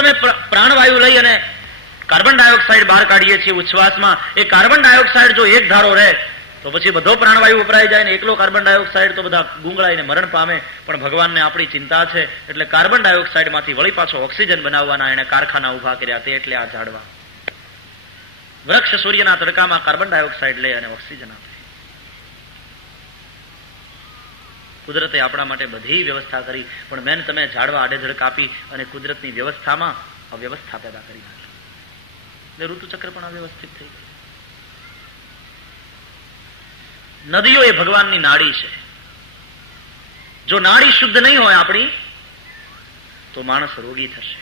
તમે પ્રાણવાયુ લઈ અને કાર્બન ડાયોક્સાઇડ બહાર કાઢીએ છીએ ઉચ્છ્વાસમાં, એ કાર્બન ડાયોક્સાઇડ જો એક ધારો રહે તો પછી બધો પ્રાણવાયુ વપરાઈ જાય ને એકલો કાર્બન ડાયોક્સાઇડ તો બધા ગુંગળાઈને મરણ પામે. પણ ભગવાનને આપણી ચિંતા છે એટલે કાર્બન ડાયોક્સાઇડ માંથી વળી પાછો ઓક્સિજન બનાવવાના એને કારખાના ઉભા કર્યા. તે એટલે આ ઝાડવા. વૃક્ષ સૂર્યના તડકામાં કાર્બન ડાયોક્સાઇડ લે અને ઓક્સિજન આપે. કુદરતે આપણા માટે બધી વ્યવસ્થા કરી, પણ બેન તમે ઝાડવા આડેધડ કાપી અને કુદરતની વ્યવસ્થામાં અવ્યવસ્થા પેદા કરી નાખી. એટલે ઋતુચક્ર પણ અવ્યવસ્થિત થઈ ગયું. નદીઓ એ ભગવાનની નાડી છે. જો નાડી શુદ્ધ નહીં હોય આપણી તો માણસ રોગી થશે.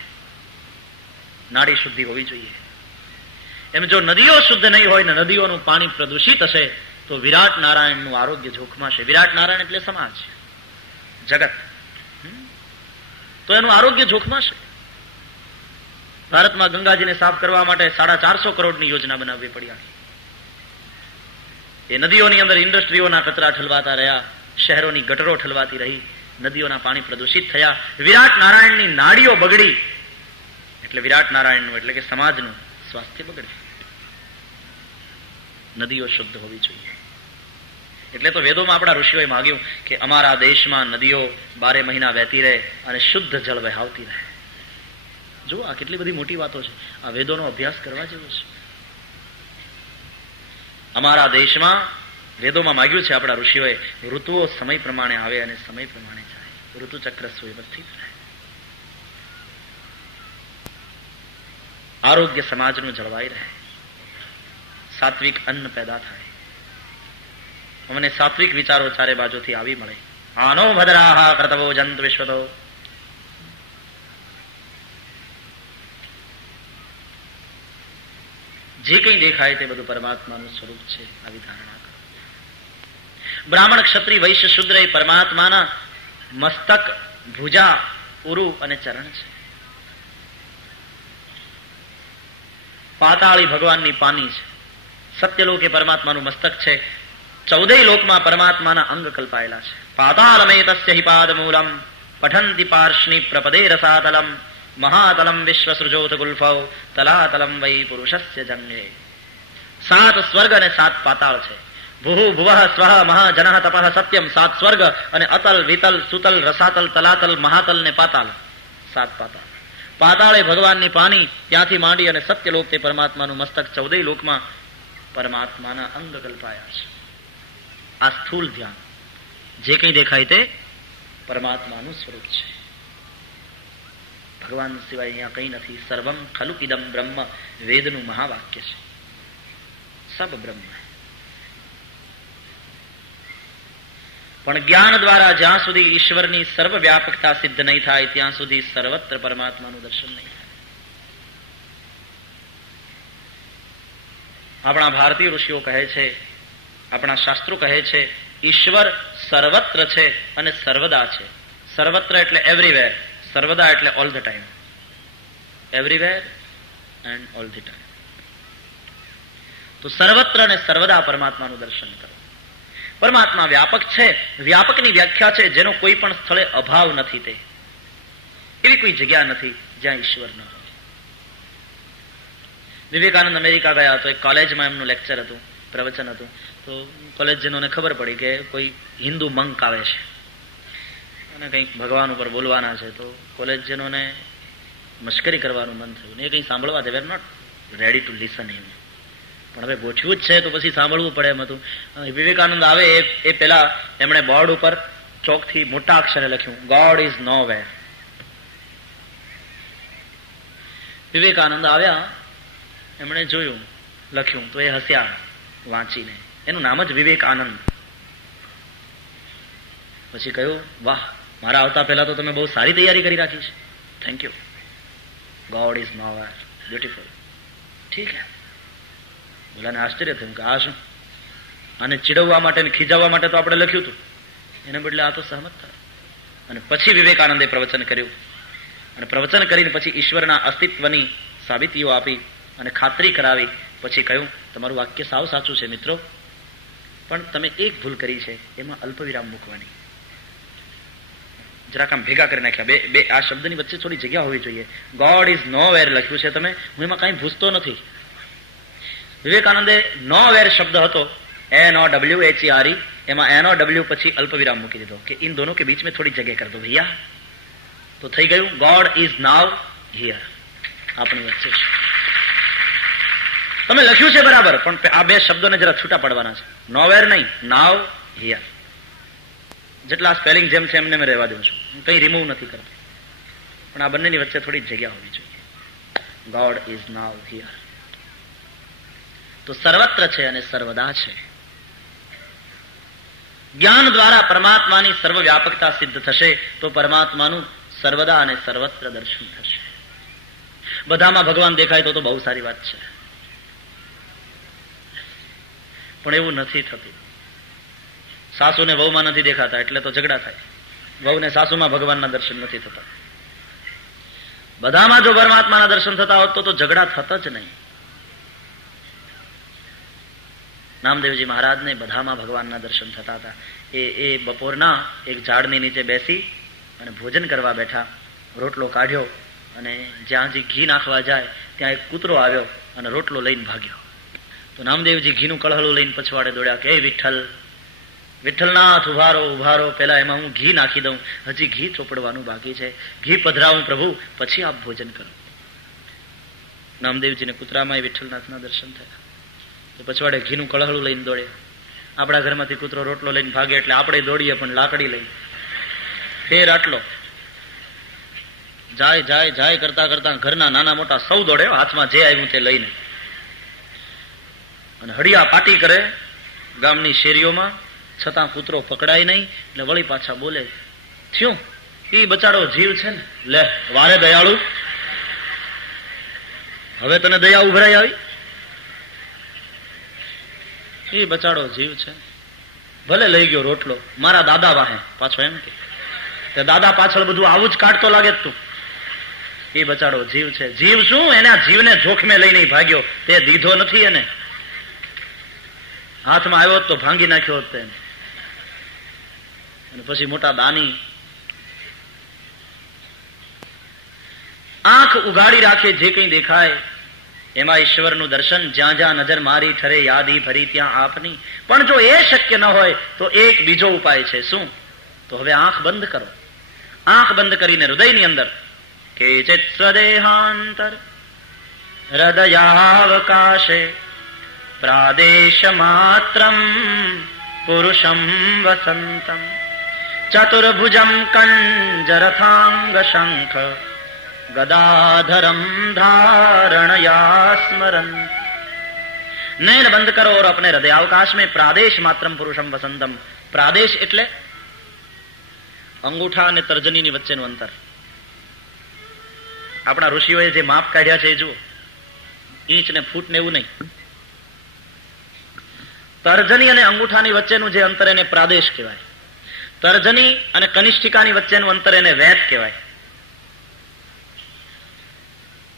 નાડી શુદ્ધિ હોવી જોઈએ. એમ જો નદીઓ શુદ્ધ નહીં હોય ને નદીઓનું પાણી પ્રદૂષિત હશે તો વિરાટ નારાયણનું આરોગ્ય જોખમાં છે. વિરાટ નારાયણ એટલે સમાજ, જગત, તો એનું આરોગ્ય જોખમાં છે. ભારતમાં ગંગાજીને સાફ કરવા માટે 450 કરોડની યોજના બનાવવી પડી. એ નદીઓની અંદર ઇન્ડસ્ટ્રીઓના કચરા ઠલવાતા રહ્યા, શહેરોની ગટરો ઠલવાતી રહી, નદીઓના પાણી પ્રદૂષિત થયા. વિરાટ નારાયણની નાડીઓ બગડી એટલે વિરાટ નારાયણનું એટલે કે સમાજનું સ્વાસ્થ્ય બગડે. નદીઓ શુદ્ધ હોવી જોઈએ. એટલે તો વેદોમાં આપણા ઋષિઓએ માગ્યું કે અમારા દેશમાં નદીઓ 12 મહિના વહેતી રહે અને શુદ્ધ જળ વહાવતી રહે. જો આ કેટલી બધી મોટી વાતો છે. આ વેદોનો અભ્યાસ કરવા જેવો છે. અમારા દેશમાં વેદોમાં માગ્યું છે આપણા ઋષિઓએ ઋતુઓ સમય પ્રમાણે આવે અને સમય પ્રમાણે જાય, ઋતુચક્ર સુવ્યવસ્થિત રહે, આરોગ્ય સમાજનું જળવાઈ રહે, સાત્વિક અન્ન પેદા થાય. અમને સાત્વિક વિચારો ચારે બાજુથી આવી મળે. આનો ભદ્રાહ કર્તવો જંત વિશ્વતો. જે કંઈ દેખાય તે બધું પરમાત્માનું સ્વરૂપ છે. આવી ધારણા કરો. બ્રાહ્મણ, ક્ષત્રિય, વૈશ્ય, શૂદ્ર એ પરમાત્માના મસ્તક, ભુજા, ઉરુ અને ચરણ છે. પાતાળી ભગવાનની પાની છે. સત્યલોક એ પરમાત્માનું મસ્તક છે. 14 લોકમાં પરમાત્માના અંગ કલ્પાયેલા છે. પાતાળમેતસ્ય હિ પાદમૂલમ પઠંતિ પાર્ષ્ણિ પ્રપદે રસાતલમ મહાતલમ વિશ્વસૃજોત ગુલ્ફૌ તલાતલમ વૈ પુરુષસ્ય જંગે. 7 સ્વર્ગ અને 7 પાતાળ છે. ભુઃ ભુવઃ સ્વઃ મહા જનઃ તપઃ સત્યમ. 7 સ્વર્ગ અને અતલ, વિતલ, સુતલ, રસાતલ, તલાતલ, મહાતલ ને પાતાળ. 7 પાતાળ. પાતાળે ભગવાનની પાની, ત્યાંથી માંડી અને સત્યલોક તે પરમાત્માનું મસ્તક. 14 લોકમાં પરમાત્માના અંગ કલ્પાયા છે. આ સ્થૂલ ધ્યાન. જે કંઈ દેખાય તે પરમાત્માનું સ્વરૂપ છે. ભગવાન સિવાય અહીંયા કંઈ નથી. સર્વમ ખલુ ઇદમ બ્રહ્મ વેદનું મહાવાક્ય છે. સબ બ્રહ્મ. પણ જ્ઞાન દ્વારા જ્યાં સુધી ઈશ્વરની સર્વવ્યાપકતા સિદ્ધ નહીં થાય ત્યાં સુધી સર્વત્ર પરમાત્માનું દર્શન નહીં થાય. આપણા ભારતીય ઋષિઓ કહે છે, આપણા શાસ્ત્રો કહે છે, ઈશ્વર સર્વત્ર છે અને સર્વદા છે. સર્વત્ર એટલે એવરીવેર, સર્વદા એટલે all the time. Everywhere and all the time. તો સર્વત્ર અને સર્વદા પરમાત્માનું દર્શન કરો. પરમાત્મા વ્યાપક છે. વ્યાપકની વ્યાખ્યા છે જેનો કોઈ પણ સ્થળે અભાવ નથી. તે એવી કોઈ જગ્યા નથી જ્યાં ઈશ્વર ન હોય. વિવેકાનંદ અમેરિકા ગયા તો એક કોલેજમાં એમનું લેક્ચર હતું, પ્રવચન હતું. તો કોલેજજનોને ખબર પડી કે કોઈ હિન્દુ મંક આવે છે અને કંઈક ભગવાન ઉપર બોલવાના છે. તો કોલેજજનોને મશ્કરી કરવાનું મન થયું ને એ કંઈ સાંભળવા દે. નોટ રેડી ટુ લિસન હિમ. પણ હવે ગોઠવ્યું જ છે તો પછી સાંભળવું પડે એમ હતું. વિવેકાનંદ આવે એ પહેલા એમણે બોર્ડ ઉપર ચોકથી મોટા અક્ષરે લખ્યું, ગોડ ઇઝ નો વેર. વિવેકાનંદ આવ્યા, એમણે જોયું, લખ્યું તો એ હસ્યા વાંચીને. એનું નામ જ વિવેકાનંદ. પછી કહ્યું, વાહ, મારા આવતા પહેલા તો તમે બહુ સારી તૈયારી કરી રાખી છે. Thank you. God is nowhere. Beautiful. ઠીક હે. બોલાને આશ્ચર્ય થયું કે આ શું? આને ચીડવવા માટે ને ખીજાવવા માટે તો આપણે લખ્યું હતું, એને બદલે આ તો સહમત થાય. અને પછી વિવેકાનંદે પ્રવચન કર્યું અને પ્રવચન કરીને પછી ઈશ્વરના અસ્તિત્વની સાબિતીઓ આપી અને ખાતરી કરાવી. પછી કહ્યું, તમારું વાક્ય સાવ સાચું છે મિત્રો, પણ તમે એક ભૂલ કરી છે, એમાં અલ્પવિરામ મૂકવાની. જરાક આમ ભેગા કરી નાખ્યા, બે આ શબ્દની વચ્ચે થોડી જગ્યા હોવી જોઈએ. ગોડ ઇઝ નો વેર લખ્યું છે તમે, હું એમાં કઈ ભૂસતો નથી. વિવેકાનંદે નો વેર શબ્દ હતો NOWHERE, એમાં NOW પછી અલ્પ વિરામ મૂકી દીધો કે इन दोनों के बीच में थोड़ी जगह कर दो भैया, તો થઈ ગયું ગોડ ઇઝ નાવ હિયર, આપણી વચ્ચે છે. તમે લખ્યું છે બરાબર, પણ આ બે શબ્દોને જરા છૂટા પડવાના છે. નોવેર નહીં, નાવ હિયર. જેટલા સ્પેલિંગ જેમ છે એમને મેં રહેવા દઉં છું, હું કંઈ રિમૂવ નથી કરતો, પણ આ બંનેની વચ્ચે થોડી જગ્યા હોવી જોઈએ. ગોડ ઇઝ નાવ હિયર તો સર્વત્ર છે અને સર્વદા છે. જ્ઞાન દ્વારા પરમાત્માની સર્વવ્યાપકતા સિદ્ધ થશે તો પરમાત્માનું સર્વદા અને સર્વત્ર દર્શન થશે. બધામાં ભગવાન દેખાય તો બહુ સારી વાત છે, પણ એવું નથી થતું. સાસુને વહુમાં નથી દેખાતા એટલે તો ઝઘડા થાય, વહુને સાસુમાં ભગવાનના દર્શન નથી થતા. બધામાં જો પરમાત્માના દર્શન થતા હોત તો ઝઘડા થત જ નહીં. નામદેવજી મહારાજને બધામાં ભગવાનના દર્શન થતા હતા. એ બપોરના એક ઝાડની નીચે બેસી અને ભોજન કરવા બેઠા, રોટલો કાઢ્યો અને જ્યાં ઘી નાખવા જાય ત્યાં એક કૂતરો આવ્યો અને રોટલો લઈને ભાગ્યો. તો નામદેવજી ઘીનું કળહળું લઈને પછવાડે દોડ્યા કે વિઠ્ઠલ, વિઠ્ઠલનાથ ઉભારો ઉભારો, પેલા એમાં હું ઘી નાખી દઉં, હજી ઘી ચોપડવાનું બાકી છે, ઘી પધરાવું પ્રભુ, પછી આપ ભોજન કરો. નામદેવજીને કૂતરામાં વિઠ્ઠલનાથના દર્શન થયા. પછવાડે ઘીનું કળહળું લઈને દોડે. આપણા ઘરમાંથી કૂતરો રોટલો લઈને ભાગે એટલે આપણે દોડીએ, પણ લાકડી લઈને. ફેર આટલો જાય જાય જાય કરતા કરતા ઘરના નાના મોટા સૌ દોડે, હાથમાં જે આવ્યું તે લઈને. અને હડિયા પાટી કરે ગામની શેરીઓમાં, છતાં કૂતરો પકડાય નહીં. એટલે વળી પાછા બોલે, થયું એ બચાડો જીવ છે ને, લે વારે દયાળુ, હવે તને દયા ઉભરાઈ આવી. એ બચાડો જીવ છે, ભલે લઈ ગયો રોટલો, મારા દાદા વાહે પાછો, એમ કે દાદા પાછળ બધું આવું જ કાઢતો લાગે તું. એ બચાડો જીવ છે. જીવ શું, એના જીવને જોખમે લઈને ભાગ્યો, તે દીધો નથી. એને હાથમાં આવ્યો તો ભાંગી નાખ્યો હોત તેને. અને પછી મોટા દાની આંખ ઉગાડી રાખે, જે કંઈ દેખાય એમાં ઈશ્વરનું દર્શન. જ્યાં જ્યાં નજર મારી ઠરે યાદી ભરી ત્યાં આપની. પણ જો એ શક્ય ન હોય તો એક બીજો ઉપાય છે. શું? તો હવે આંખ બંધ કરો. આંખ બંધ કરીને હૃદયની અંદર કેચિત સ્વદેહાંતર હૃદયાવકાશે પ્રાદેશ માત્રમ પુરુષમ વસંતમ ચતુર્ભુજમ કંજરથાંગ શંખ गदाधरम धारणया स्मरन. नैन बंद करो और अपने हृदयावकाश में प्रादेश मात्रम पुरुषम वसंतम. प्रादेश એટલે અંગૂઠા અને તર્જનીની વચ્ચેનું અંતર. આપણા ઋષિઓએ જે માપ કાઢ્યા છે એ જુઓ, ઇંચ ને ફૂટ ને એવું નહીં. તર્જની અને અંગૂઠાની વચ્ચેનું જે અંતર એને પ્રાદેશ કહેવાય. તર્જની અને કનિષ્ઠિકાની વચ્ચેનું અંતર એને વેત કહેવાય.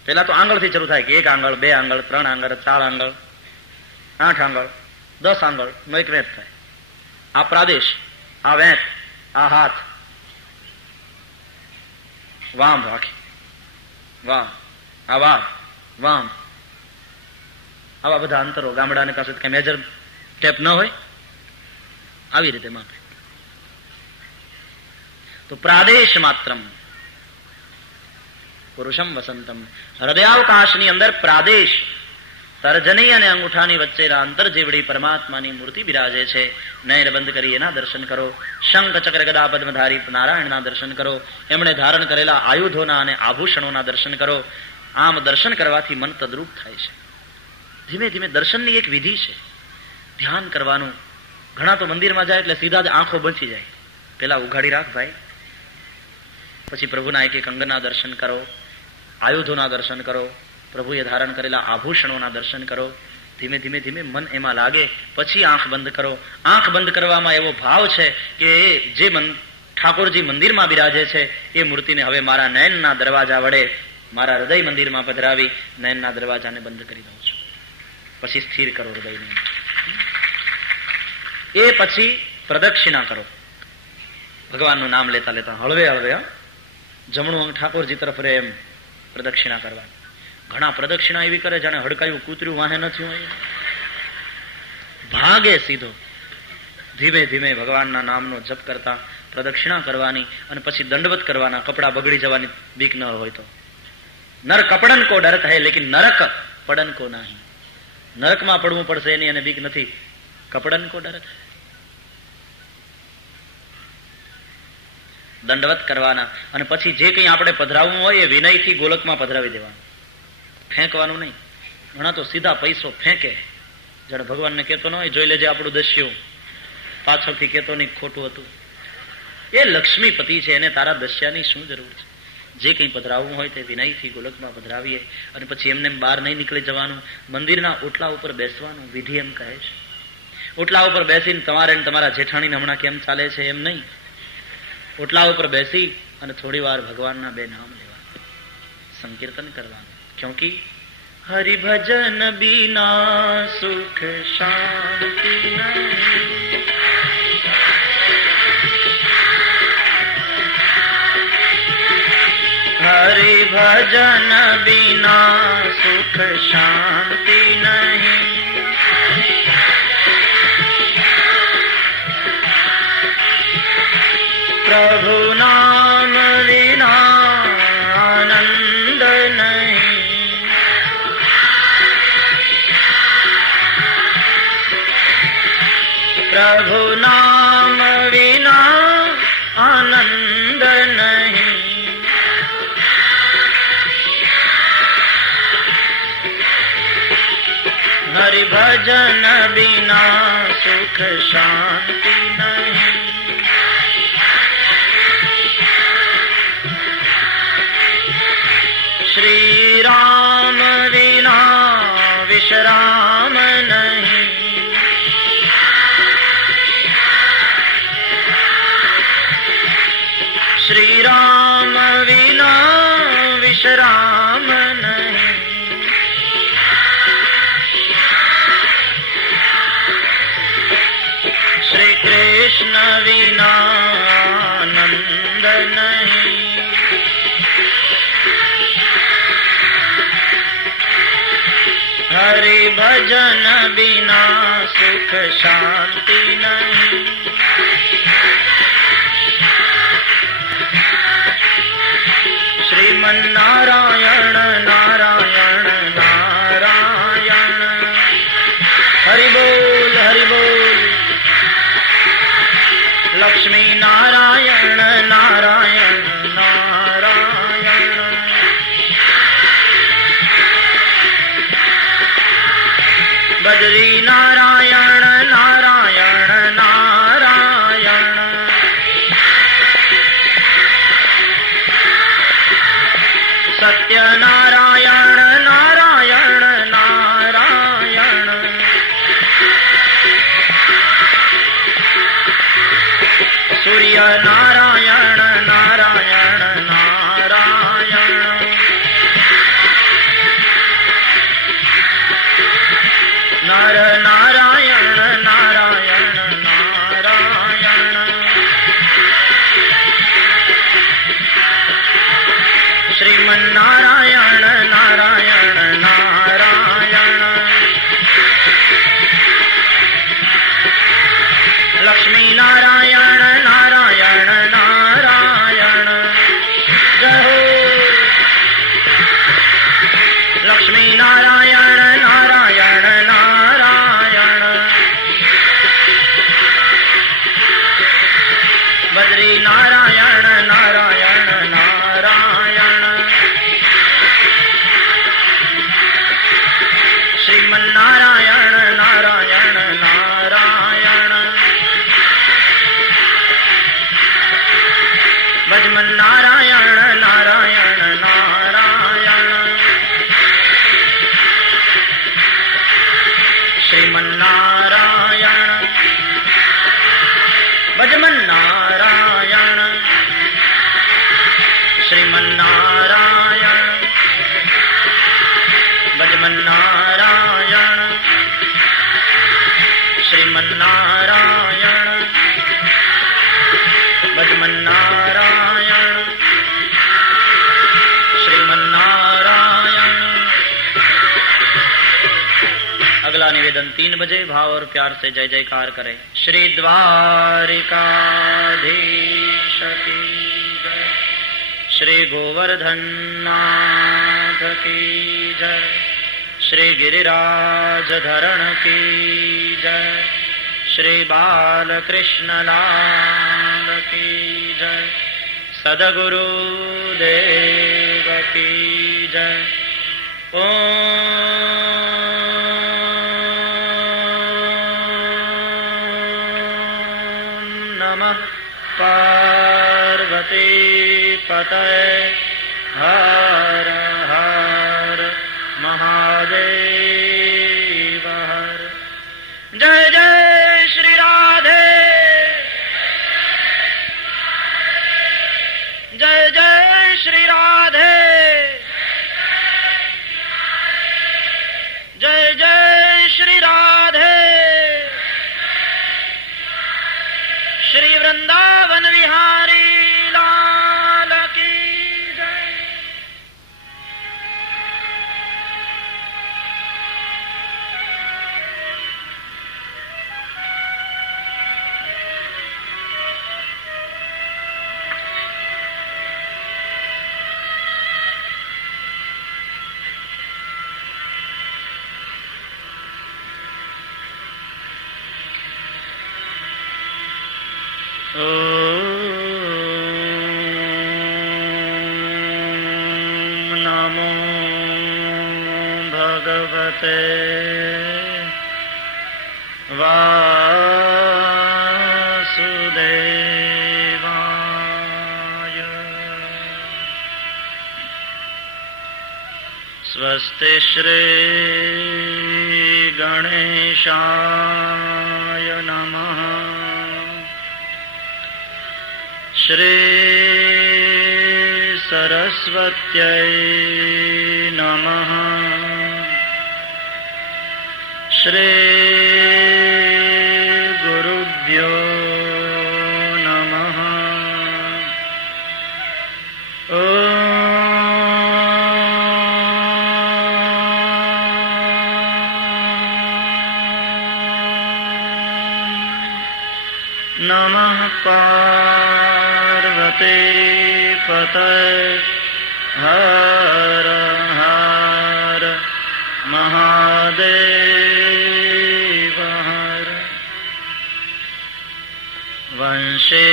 પેલા તો આંગળથી શરૂ થાય કે 1 આંગળ, 2 આંગળ, 3 આંગળ, 4 આંગળ, 8 આંગળ, 10 આંગળ નો એક વેત થાય. આ પ્રાદેશ, આ વેત, આ હાથ, વામ રાખી, વામ, આ વામ, વામ, આવા બધા અંતરો. ગામડાની પાસે કઈ મેજર ટેપ ન હોય, આવી રીતે માપે. તો પ્રાદેશ માત્રમ પુરુષમ વસંતમ. હૃદયાવકાશની અંદર પ્રાદેશ, તર્જની અને અંગૂઠાની વચ્ચેના અંતર જેવડી પરમાત્માની મૂર્તિ બિરાજે છે. નયન બંધ કરી એના દર્શન કરો. શંખ ચક્ર ગદા પદ્મધારી નારાયણના દર્શન કરો. એમણે ધારણ કરેલા આયુધોના અને આભૂષણોના દર્શન કરો. આમ દર્શન કરવાથી મન તદ્રુપ થાય છે. ધીમે ધીમે દર્શનની એક વિધિ છે, ધ્યાન કરવાનું. ઘણા તો મંદિરમાં જાય એટલે સીધા જ આંખો બંધી જાય. પેલા ઉઘાડી રાખ ભાઈ, પછી પ્રભુના એક એક અંગના દર્શન કરો, આયુધોના દર્શન કરો, પ્રભુએ ધારણ કરેલા આભૂષણોના દર્શન કરો. ધીમે ધીમે ધીમે મન એમાં લાગે, પછી આંખ બંધ કરો. આંખ બંધ કરવામાં એવો ભાવ છે કે જે ઠાકોરજી મંદિરમાં બિરાજે છે એ મૂર્તિને હવે મારા નયનના દરવાજા વડે મારા હૃદય મંદિરમાં પધરાવી નયનના દરવાજાને બંધ કરી દઉં છું. પછી સ્થિર કરો હૃદયને. એ પછી પ્રદક્ષિણા કરો. ભગવાનનું નામ લેતા લેતા હળવે હળવે જમણું અંગ ઠાકોરજી તરફ રહે એમ પ્રદક્ષિણા કરવાની. ઘણા પ્રદક્ષિણા એવી કરે જાણે હડકાયું કૂતર્યું વાહે નથી હોય, ભાગે સીધો. ધીમે ધીમે ભગવાનના નામનો જપ કરતા પ્રદક્ષિણા કરવાની અને પછી દંડવત કરવાના. કપડા બગડી જવાની બીક ન હોય તો. નર કપડન કો ડર હૈ લેકિન નરક પડન કો નહીં. નરકમાં પડવું પડશે એની એને બીક નથી, કપડન કો ડર. દંડવત કરવાના અને પછી જે કંઈ આપણે પધરાવવું હોય એ વિનયથી ગોલકમાં પધરાવી દેવાનું, ફેંકવાનું નહીં. ઘણા તો સીધા પૈસો ફેંકે. જાણે ભગવાનને કહેતો ન હોય જોઈ લેજે આપણું દસ્યું, પાછળથી કહેતો નહીં ખોટું હતું. એ લક્ષ્મીપતિ છે, એને તારા દસ્યાની શું જરૂર છે? જે કંઈ પધરાવવું હોય તે વિનયથી ગોલકમાં પધરાવીએ અને પછી એમને બહાર નહીં નીકળી જવાનું. મંદિરના ઓટલા ઉપર બેસવાનું, વિધિ એમ કહે છે. ઓટલા ઉપર બેસીને તમારે તમારા જેઠાણીને હમણાં કેમ ચાલે છે એમ નહીં. ઓટલા ઉપર બેસી અને થોડી વાર ભગવાનના બે નામ લેવા, સંકીર્તન કરવાનું. ક્યોંકि હરિભજન બીના સુખ શાંતિ નહીં, હરિભજન બીના સુખ શાંતિ નહીં. પ્રભુ નામ વિના આનંદ નહીં, પ્રભુ નામ વિના આનંદ નહીં. હરિભજન બિના સુખ શાંતિ નહીં. શ્રી રામ વિના વિશ્રામ નહીં, શ્રી રામ વિના વિશ્રામ નહીં. શ્રી કૃષ્ણ વિના આનંદ નહીં, હરિભજન બિના સુખ શાંતિ નહીં. શ્રીમન નારાયણ નારાયણ નારાયણ, હરિ બોલ હરિ બોલ. લક્ષ્મી નારાયણ નારાયણ નારાયણ, બદ્રી નારાયણ નારાયણ નારાયણ, સત્ય નારાયણ નારાયણ નારાયણ, સૂર્ય નારાયણ નારાયણ નારાયણ, નર નારાયણ નારાયણ નારાયણ, શ્રીમન નારાયણ નારાયણ નારાયણ, લક્ષ્મી નારાયણ નારાયણ નારાયણ. જય હો લક્ષ્મી નારાયણ નારાયણ નારાયણ, બદ્રી નારાયણ નારાયણ નારાયણ, શ્રીમન નારાયણ નારાયણ નારાયણ, ભજમન નારાયણ નારાયણ નારાયણ, શ્રીમન નારાયણ, ભજમન નારાયણ, શ્રીમન નારાયણ, ભજમન નારાયણ, શ્રીમન નારાયણ, भजमन्नारायण श्रीमन्नारायण। अगला निवेदन 3 बजे भाव और प्यार से जय जयकार करें। श्री द्वारिकाधीश की जय, श्री गोवर्धन नाथ की जय, श्री गिरिराज धरण की जय, श्री बालकृष्ण लाल की जय, सद्गुरु देव की जय। ओम नमः पार्वती पतये हर हर महादेव हर। जय जय श्री राधे, जय जय श्री राधे, जय जय श्री राधे। श्री वृंदावन विहारी लाल की जय। नमो भगवते वासुदेवाय। स्वस्ति श्री गणेशाय नमः। श्री सरस्वत्यै नमः। श्री गुरुभ्यो नमः। नमः पार्वती पतये हर हर महादेव हर। वंशे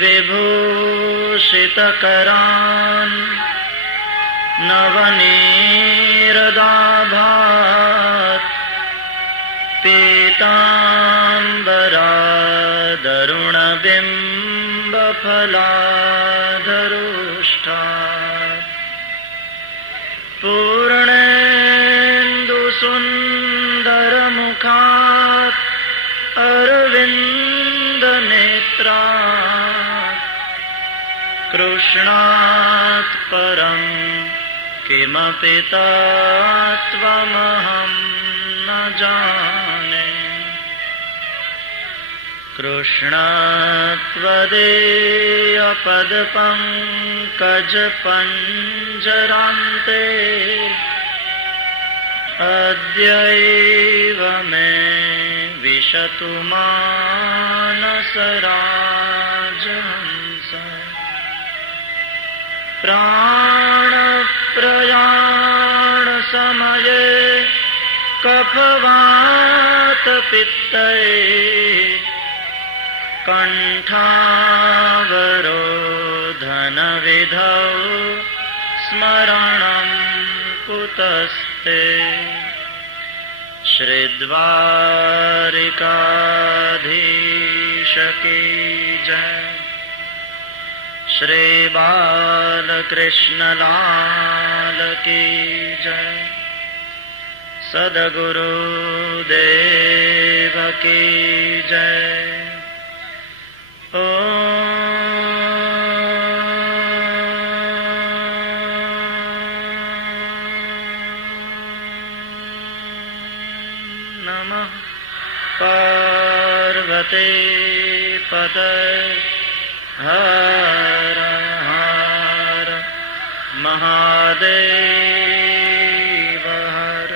विभूषितकरान् नवनीरदाभात् पीताम्बरादरुणबिम्बफलाधरुष्टात् पूर्णेन्दुसुन्दरमुखात् अरविन्दनेत्रात् कृष्णात् परं किमपि तत्त्वमहं न जाने। कृष्णत्वदीयपदपङ्कजपञ्जरान्ते अद्यैव मे विशतु मानसराजहंस। प्राणप्रयाणसमये कफवातपित्तये कण्ठावरोधनविधौ स्मरणं कुतस्ते। श्रीद्वारिकाधीश की जय, श्री बालकृष्ण लाल की जय, सद्गुरु देव की जय। नमः पार्वती पतये महादेव हर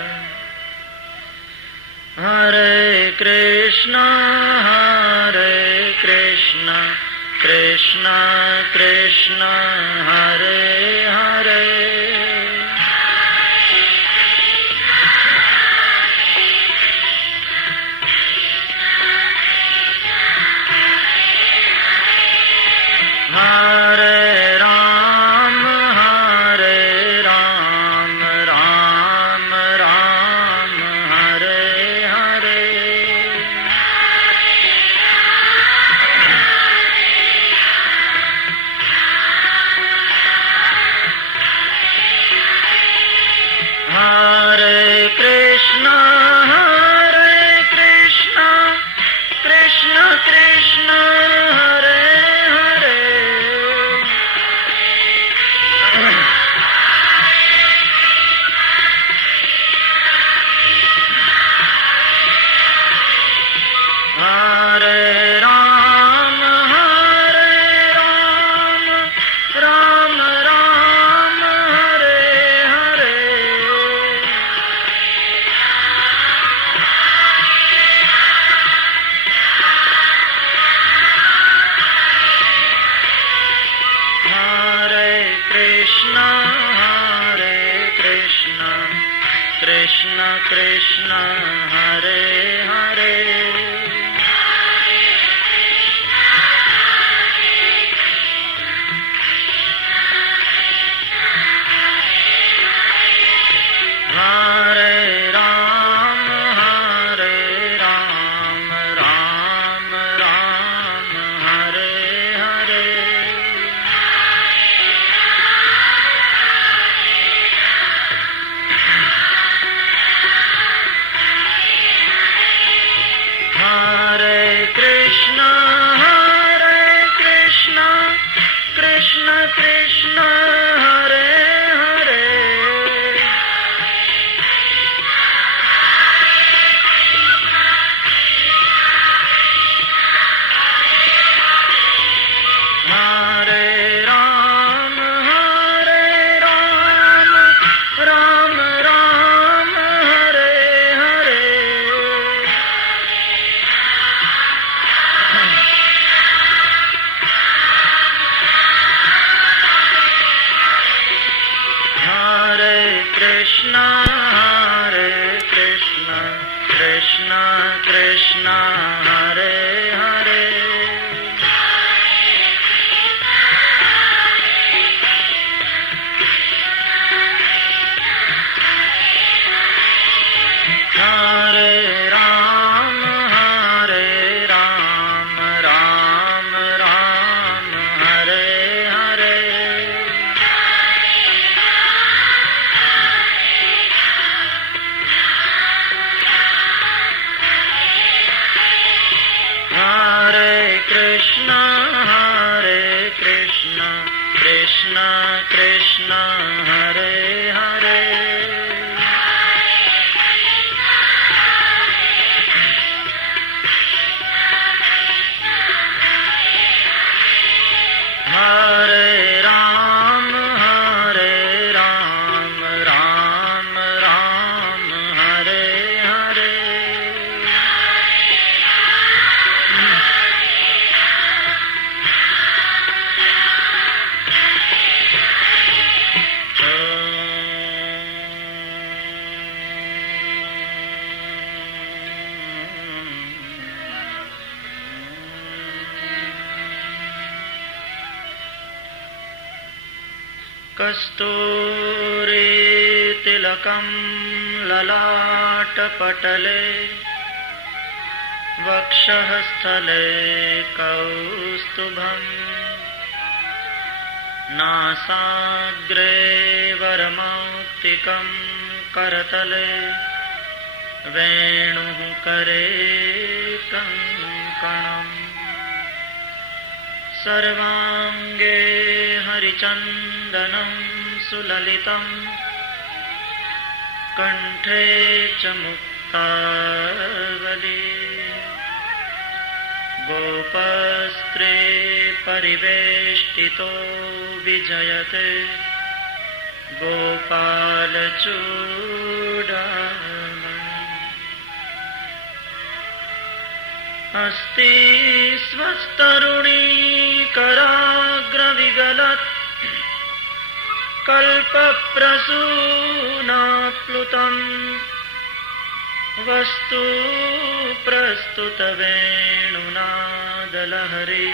हरे कृष्ण कृष्ण कृष्ण हरे हरे हरे राम राम राम हरे हरे हरे कृष्ण कृष्ण कृष्ण हरे हरे हरे राम राम राम हरे हरे हरे कृष्ण कृष्ण कृष्ण हरे हरे हरे राम राम राम हरे हरे हरे कृष्ण कृष्ण कृष्ण हरे हरे हरे राम राम राम हरे हरे हरे कृष्ण कृष्ण कृष्ण हरे हरे हरे राम राम राम हरे हरे हरे कृष्ण कृष्ण कृष्ण हरे हरे हरे राम राम राम हरे हरे कस्तूरी तिलकं ललाटपटले वक्षःस्थले कौस्तुभम् नासाग्रे वरमौक्तिकं करतले वेणुः करे कङ्कणम् सर्वांगे हरिचन्दनं सुललितं कंठे च मुक्तावली गोपस्त्रे परिवेष्टितो विजयते गोपालचूडामणि अस्ति स्वस्तरुणी कराग्रविगलत् कल्पप्रसूनाप्लुतम् वस्तु प्रस्तुतवेणुनादलहरी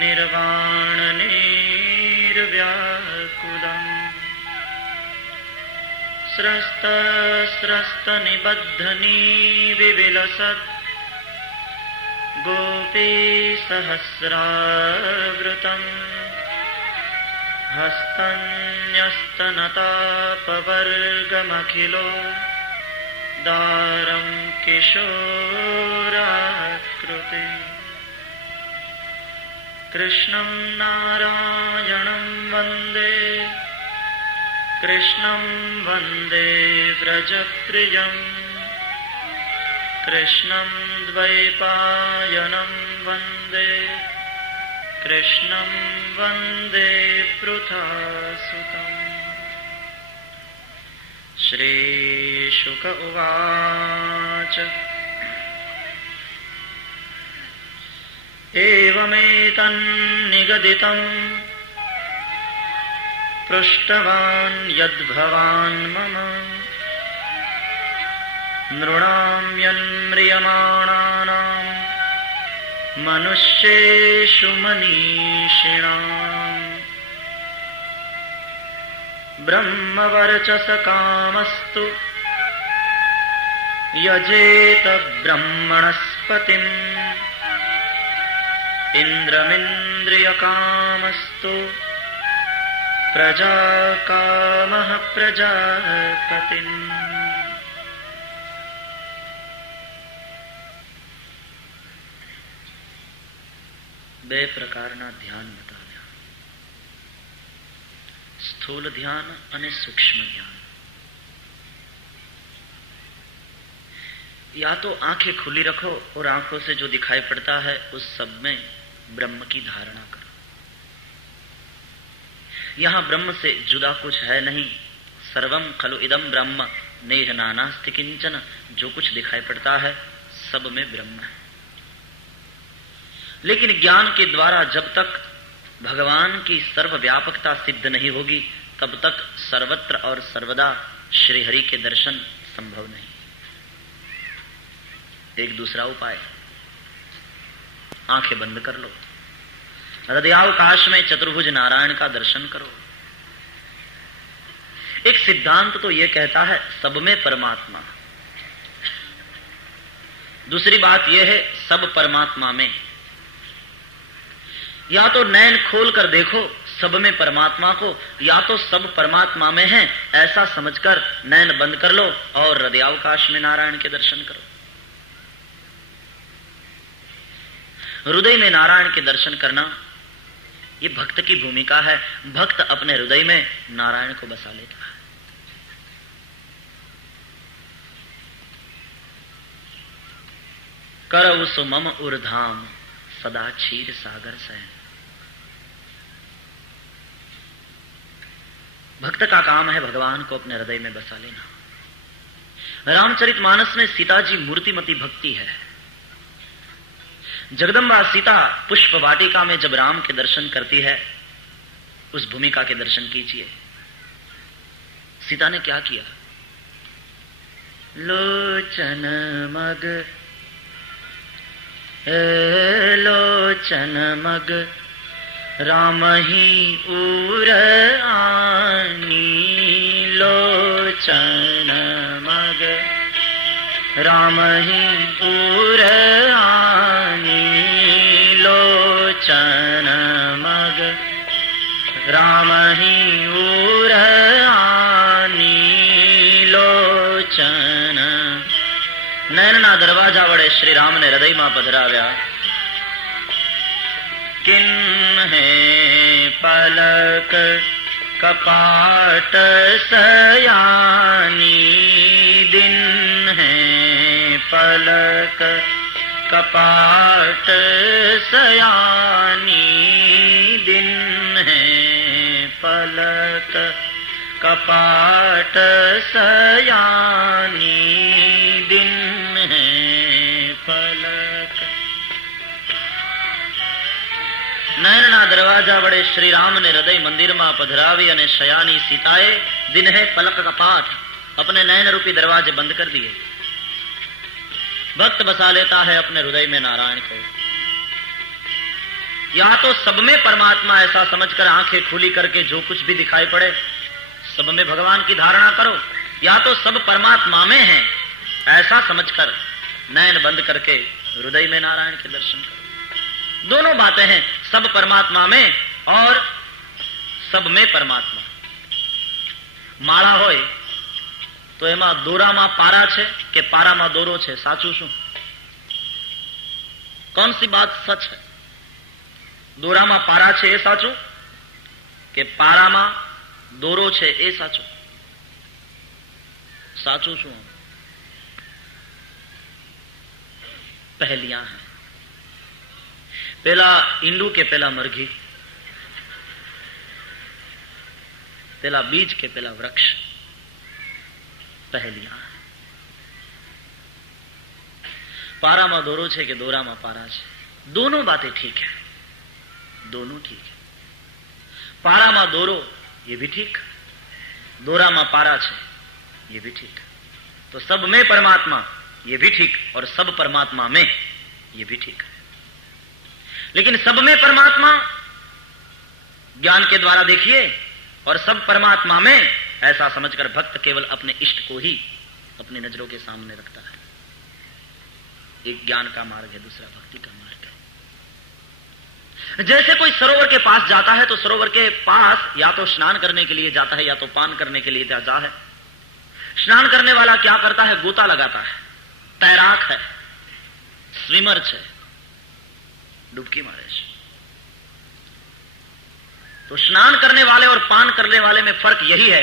निर्वाणनिर्व्याकुलम् स्रस्तस्रस्तनिबद्धनीविविलसत् गोपीसहस्रावृतम् हस्तन्यस्तनतापवर्गमखिलो दारं किशोराकृते कृष्णं नारायणं वन्दे कृष्णं वन्दे व्रजप्रियम् कृष्णं द्वैपायनं वन्दे कृष्णं वन्दे पृथासुतम् श्रीशुक उवाच एवमेतन्निगदितं पृष्टवान् यद्भवान् मम नृणां यन्म्रियमाणानां मनुष्येषु मनीषिणाम् ब्रह्मवर्चसकामस्तु यजेत ब्रह्मणस्पतिम् इन्द्रमिन्द्रियकामस्तु प्रजाकामः प्रजापतिम् બે પ્રકારના ધ્યાન બતાવ્યા, સ્થૂલ ધ્યાન અને સૂક્ષ્મ ધ્યાન. या तो आंखें खुली रखो और आंखों से जो दिखाई पड़ता है उस सब में ब्रह्म की धारणा करो. यहां ब्रह्म से जुदा कुछ है नहीं. सर्वम खलु इदम ब्रह्म नेह नानास्ति किंचन. जो कुछ दिखाई पड़ता है सब में ब्रह्म है. लेकिन ज्ञान के द्वारा जब तक भगवान की सर्वव्यापकता सिद्ध नहीं होगी तब तक सर्वत्र और सर्वदा श्री हरि के दर्शन संभव नहीं. एक दूसरा उपाय, आंखें बंद कर लो, हृदयावकाश में चतुर्भुज नारायण का दर्शन करो. एक सिद्धांत तो यह कहता है सब में परमात्मा. दूसरी बात यह है सब परमात्मा में. या तो नैन खोल कर देखो सब में परमात्मा को, या तो सब परमात्मा में है ऐसा समझकर नैन बंद कर लो और हृदयावकाश में नारायण के दर्शन करो. हृदय में नारायण के दर्शन करना ये भक्त की भूमिका है. भक्त अपने हृदय में नारायण को बसा लेता है. करउ सु मम उर्धाम सदा क्षीर सागर से. भक्त का काम है भगवान को अपने हृदय में बसा लेना. रामचरितमानस में सीता जी मूर्तिमती भक्ति है. जगदम्बा सीता पुष्प वाटिका में जब राम के दर्शन करती है उस भूमिका के दर्शन कीजिए. सीता ने क्या किया? लोचन मग लोचन मग राम ही उर आनी. लोचन मग राम ही उर आनी. लोचन मग राम ही उर आनी. लोचन. नयनना दरवाजा वडे श्री राम ने हृदय में पधराव्या. किन्हे पलक कपाट सयानी. दिन है पलक कपाट सयानी. दिन है पलक कपाट सयानी दिन है पलक। નયનના દરવાજા વડે શ્રી રામને હૃદય મંદિરમાં પધરાવી અને શયાની સીતાએ દિન હે પલક કપાટ अपने नयन रूपी दरवाजे बंद कर दिए। भक्त बसा लेता है अपने हृदय में नारायण को। या तो सब में परमात्मा ऐसा समझकर आंखें खुली करके जो कुछ भी दिखाई पड़े सब में भगवान की धारणा करो, या तो सब परमात्मा में है ऐसा समझकर नयन बंद करके हृदय में नारायण के दर्शन करो। दोनों बातें हैं, सब परमात्मा में और सब में परमात्मा। माळा होय तो एमा दोराમાં पारा છે કે પારામાં દોરો છે, સાચું શું? कौन सी बात सच है? दोराમાં पारा છે એ સાચું કે પારામાં દોરો છે એ સાચું? સાચું શું? पहलियां हैं। पेला ईंडू के पेला मरघी, पेला बीज के पेला वृक्ष, पहलियां। पाराમાં દોરો છે કે દોરામાં પારા છે, दोनों बातें ठीक है, दोनों ठीक है। पाराમાં દોરો ये भी ठीक, दोराમાં पारा છે ये भी ठीक। तो सब में परमात्मा ये भी ठीक और सब परमात्मा में ये भी ठीक है। लेकिन सब में परमात्मा ज्ञान के द्वारा देखिए और सब परमात्मा में ऐसा समझकर भक्त केवल अपने इष्ट को ही अपनी नजरों के सामने रखता है। एक ज्ञान का मार्ग है, दूसरा भक्ति का मार्ग है। जैसे कोई सरोवर के पास जाता है तो सरोवर के पास या तो स्नान करने के लिए जाता है या तो पान करने के लिए जाता है। स्नान करने वाला क्या करता है? गोता लगाता है, तैराक है, स्विमर है, डुबकी मारे। तो स्नान करने वाले और पान करने वाले में फर्क यही है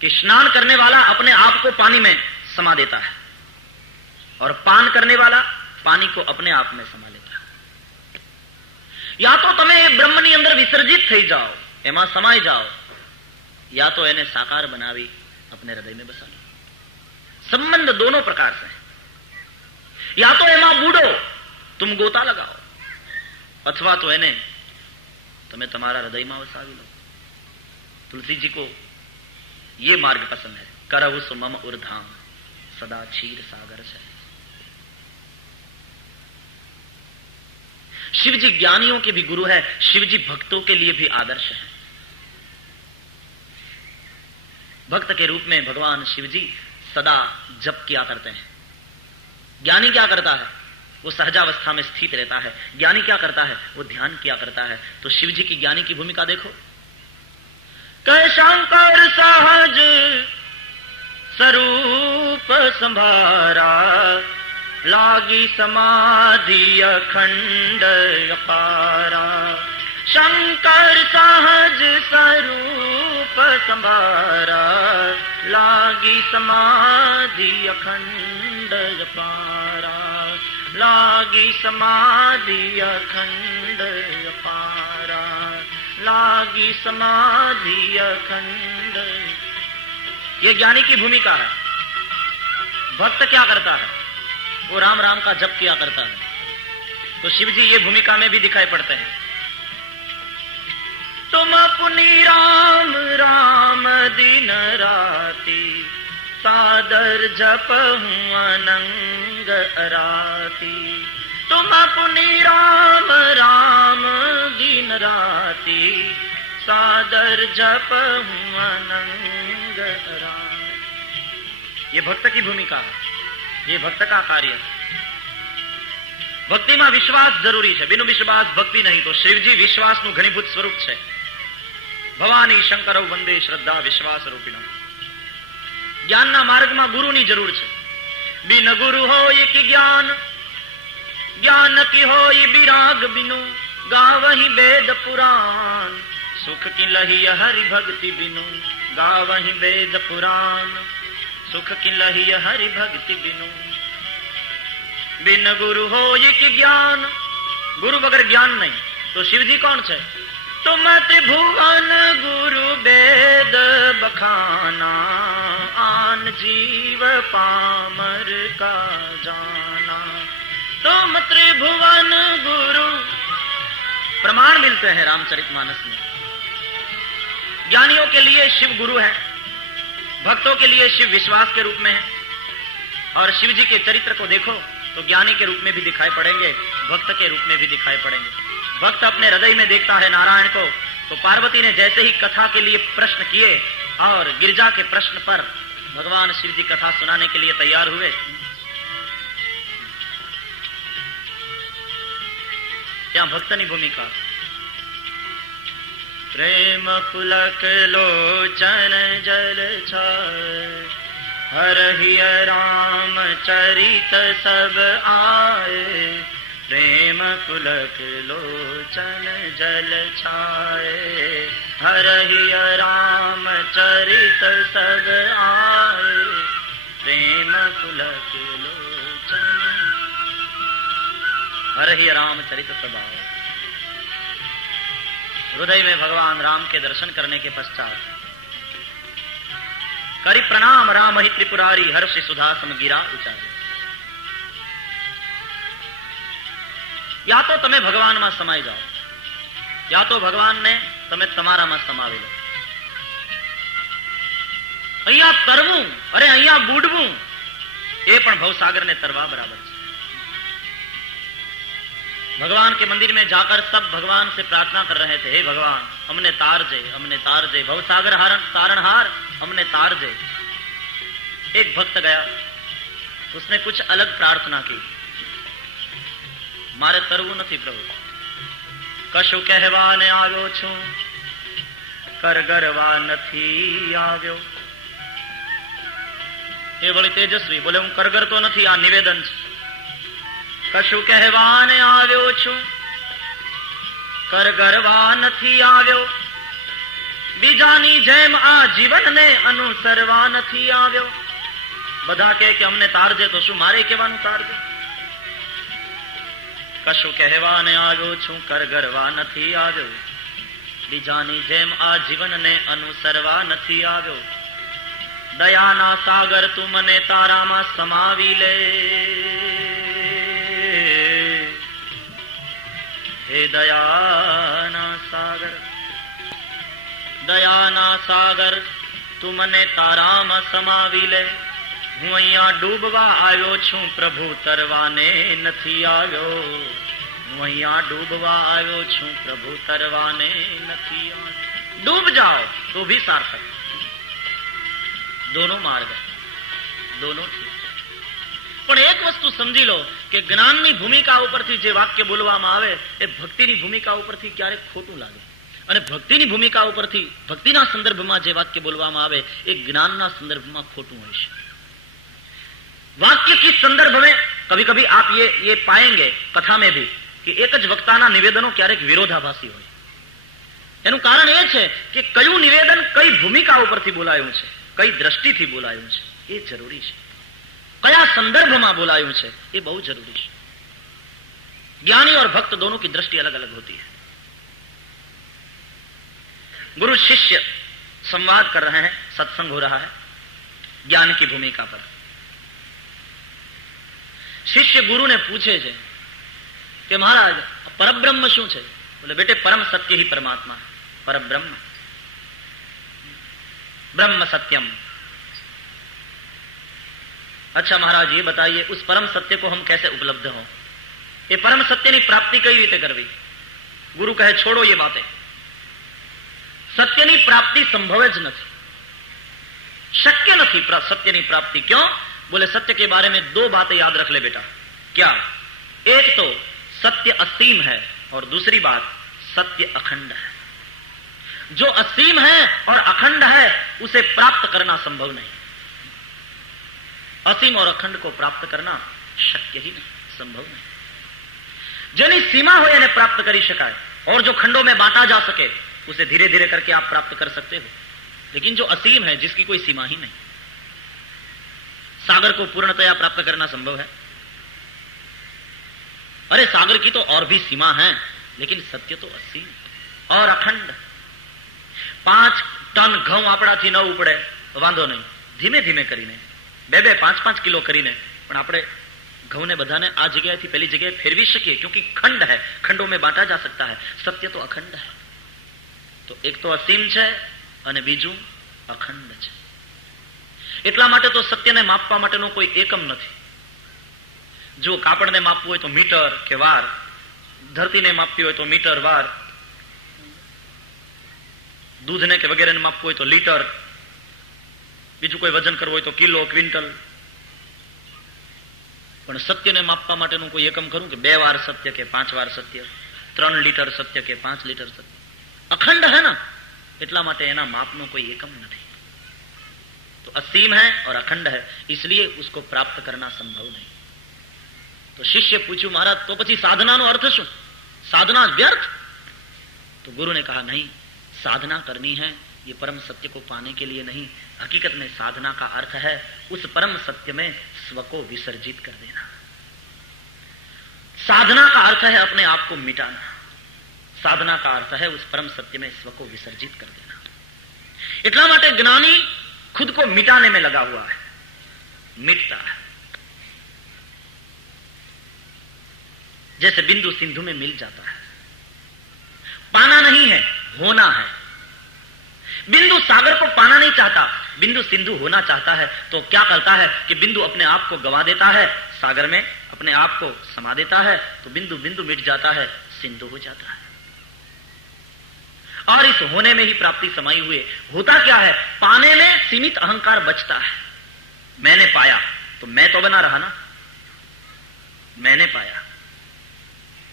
कि स्नान करने वाला अपने आप को पानी में समा देता है और पान करने वाला पानी को अपने आप में समा लेता है। या तो તમે બ્રહ્મની અંદર વિસર્જિત થઈ જાઓ, એમાં સમાઈ જાઓ, या तो એને સાકાર બનાવી अपने हृदय में बसा लो। संबंध दोनों प्रकार से है। या तो એમાં બૂડો, तुम गोता लगाओ, अथवा तो એને તમે તમારા હૃદયમાં વસાવી લો। तुलसी जी को ये मार्ग पसंद है, करहु सो मम उर्धाम सदा क्षीर सागर से। शिव जी ज्ञानियों के भी गुरु है, शिव जी भक्तों के लिए भी आदर्श है। भक्त के रूप में भगवान शिव जी सदा जप किया करते हैं। ज्ञानी क्या करता है? वो सहजावस्था में स्थित रहता है। ज्ञानी क्या करता है? वो ध्यान किया करता है। तो शिव जी की ज्ञानी की भूमिका देखो। कह शंकर सहज स्वरूप संभारा, लागी समाधि अखंड अपारा। शंकर सहज स्वरूप संभारा, लागी समाधि अखंड अपारा। लागी समाधि अखंड अपारा, लागी समाधि अखंड। ये ज्ञानी की भूमिका है। भक्त क्या करता है? वो राम राम का जप किया करता है। तो शिव जी ये भूमिका में भी दिखाई पड़ते हैं। तुम अपनी राम राम दिन राती, सादर जप अनंग राती। तुम अपनी राम राम दिन राती, सादर जप अनंग राती। ये भक्त की भूमिका है, ये भक्त का कार्य है। भक्ति में विश्वास जरूरी है, बिनु विश्वास भक्ति नहीं। तो शिवजी विश्वास नु घनीभूत स्वरूप है। भवानी शंकर वंदे श्रद्धा विश्वास रूपिणो। ज्ञान ना मार्ग में गुरु नी जरूर है। बिन गुरु हो कि ज्ञान, ज्ञान की हो विराग बिनु, गावहि वेद पुराण। सुख की लही हरि भक्ति बिनु, गावहि वेद पुराण। सुख की लही हरि भक्ति बिनु। बिन गुरु हो कि ज्ञान, गुरु बगैर ज्ञान नहीं। तो शिव जी कौन है? तुम त्रिभुवन गुरु वेद बखाना, आन जीव पामर का जाना। तुम त्रिभुवन गुरु, प्रमाण मिलते हैं रामचरितमानस में। ज्ञानियों के लिए शिव गुरु है, भक्तों के लिए शिव विश्वास के रूप में है। और शिव जी के चरित्र को देखो तो ज्ञानी के रूप में भी दिखाई पड़ेंगे, भक्त के रूप में भी दिखाई पड़ेंगे। भक्त अपने हृदय में देखता है नारायण को, तो पार्वती ने जैसे ही कथा के लिए प्रश्न किए और गिरिजा के प्रश्न पर भगवान शिव जी कथा सुनाने के लिए तैयार हुए। क्या भक्तनी भूमिका। प्रेम पुलक लोचन जल छाय, हरहि राम चरित सब आए। प्रेम पुलक लोचन जल छाए, हरहि राम चरित सब आए। प्रेम पुलक लोचन, हरहि राम चरित सब आए। हृदय में भगवान राम के दर्शन करने के पश्चात करि प्रणाम राम ही त्रिपुरारी, हर्ष सुधा सम गिरा उचारे। या तो તમે ભગવાનમાં સમાઈ જાઓ, या तो ભગવાનને તમે તમારામાં સમાવી લો। અહીંયા તરવું, અરે અહીંયા બુડવું એ પણ ભવસાગરને તરવા बराबर છે। भगवान के मंदिर में जाकर सब भगवान से प्रार्थना कर रहे थे, हे भगवान हमने तार जे, हमने तार जे, भवसागर हारण तारणहार हमने तार जे। एक भक्त गया, उसने कुछ अलग प्रार्थना की, मारे तरवू नहीं प्रभु, कशु कहवाने आव्यो छू, कर गरवा नहीं आव्यो। ये बड़ी तेजस्वी बोले, हूँ करगर तो नहीं, आ निवेदन छे। कशु कहवाने आव्यो छू, कर गरवा नहीं आव्यो। बीजानी जेम आ जीवन ने अनुसरवा नहीं आव्यो। बधा के हमने तारजे तो शू मारे केवानुं तारजे। कशु कहवाने आव्यो छू, कर गरवा नहीं आव्यो। बीजानी जेम आ जीवन ने अनुसरवा नहीं आव्यो। दयाना सागर तू मने तारामा समावी ले। हे दयाना सागर, दयाना सागर तू मने तारामा समावी ले। हूँ अहींया डूबवा आव्यो छू, प्रभु तरवाने नहीं आव्यो। हूँ अहींया डूबवा आव्यो छू, प्रभु तरवाने नहीं आव्यो। डूब जाओ तो भी सार्थक, दोनों मार्ग, दोनों ठीक। પણ એક વસ્તુ સમજી લો કે જ્ઞાનની ભૂમિકા ઉપરથી જે વાક્ય બોલવામાં આવે એ ભક્તિની ભૂમિકા ઉપરથી ક્યારેક ખોટું લાગે, અને ભક્તિની ભૂમિકા ઉપરથી ભક્તિના સંદર્ભમાં જે વાક્ય બોલવામાં આવે એ જ્ઞાનના સંદર્ભમાં ખોટું હોય છે। वाक्य के संदर्भ में कभी कभी आप ये पाएंगे कथा में भी कि एक ज वक्ताना निवेदनों क्यारेक विरोधाभासी होय। एनु कारण ए छे कि कयुं निवेदन कई भूमिका उपरथी बोलायुं छे, कई दृष्टिथी बोलायुं छे ए जरूरी छे, कया संदर्भमां बोलायुं छे ए बहु जरूरी छे। ज्ञानी और भक्त दोनों की दृष्टि अलग अलग होती है। गुरु शिष्य संवाद कर रहे हैं, सत्संग हो रहा है ज्ञान की भूमिका पर। शिष्य गुरु ने पूछे छे कि महाराज परब्रह्म शू छे? बोले बेटे परम सत्य ही परमात्मा है, परब्रह्म, ब्रह्म सत्यम। अच्छा महाराज ये बताइए उस परम सत्य को हम कैसे उपलब्ध हो? ये परम सत्य की प्राप्ति कई रीते करवी? गुरु कहे छोड़ो ये बातें, सत्य की प्राप्ति संभव ज नहीं, शक्य नहीं सत्य की प्राप्ति। क्यों? बोले सत्य के बारे में दो बातें याद रख ले बेटा। क्या? एक तो सत्य असीम है और दूसरी बात सत्य अखंड है। जो असीम है और अखंड है उसे प्राप्त करना संभव नहीं। असीम और अखंड को प्राप्त करना शक्य ही नहीं, संभव नहीं। જેની सीमा हो એને प्राप्त કરી શકાય और जो खंडों में बांटा जा सके उसे धीरे धीरे करके आप प्राप्त कर सकते हो। लेकिन जो असीम है जिसकी कोई सीमा ही नहीं, सागर को पूर्णतया प्राप्त करना संभव है? अरे सागर की तो और भी सीमा है, लेकिन सत्य तो असीम। और अखंड। 5 ટન ઘઉં આપણાથી ન ઉપડે તો વાંધો નહીં, ધીમે ધીમે કરીને 2-2, 5-5 કિલો કરીને પણ આપણે ઘઉં ને બધાને આ જગ્યાએથી પેલી જગ્યાએ ફેરવી શકીએ, क्योंकि खंड है, खंडों में बांटा जा सकता है। सत्य तो अखंड है। તો એક તો અસીમ છે અને બીજું અખંડ છે। એટલા માટે તો સત્યને માપવા માટેનો કોઈ એકમ નથી। જો કાપડને માપવું હોય તો મીટર કે વાર, ધરતીને માપવી હોય તો મીટર વાર, દૂધને કે વગેરેને માપવું હોય તો લીટર, બીજું કોઈ વજન કરવું હોય તો કિલો, ક્વિન્ટલ। પણ સત્યને માપવા માટેનું કોઈ એકમ ખરું કે 2 વાર સત્ય કે 5 વાર સત્ય, 3 લીટર સત્ય કે 5 લીટર સત્ય? अखंड है ना, એટલા માટે એના માપનો કોઈ એકમ નથી। तो असीम है और अखंड है, इसलिए उसको प्राप्त करना संभव नहीं। तो शिष्य पूछ्યું महाराज तो પછી સાધનાનો અર્થ શું? साधना व्यर्थ? तो गुरु ने कहा नहीं, साधना करनी है ये परम सत्य को पाने के लिए नहीं, हकीकत में साधना का अर्थ है उस परम सत्य में स्व को विसर्जित कर देना। साधना का अर्थ है अपने आप को मिटाना, साधना का अर्थ है उस परम सत्य में स्व को विसर्जित कर देना। એટલા માટે જ્ઞાની खुद को मिटाने में लगा हुआ है, मिटता है। जैसे बिंदु सिंधु में मिल जाता है, पाना नहीं है, होना है। बिंदु सागर को पाना नहीं चाहता, बिंदु सिंधु होना चाहता है। तो क्या करता है कि बिंदु अपने आप को गवा देता है, सागर में अपने आप को समा देता है, तो बिंदु बिंदु मिट जाता है, सिंधु हो जाता है। और इस होने में ही प्राप्ति समाई हुई। होता क्या है? पाने में सीमित अहंकार बचता है। मैंने पाया तो मैं तो बना रहा ना, मैंने पाया।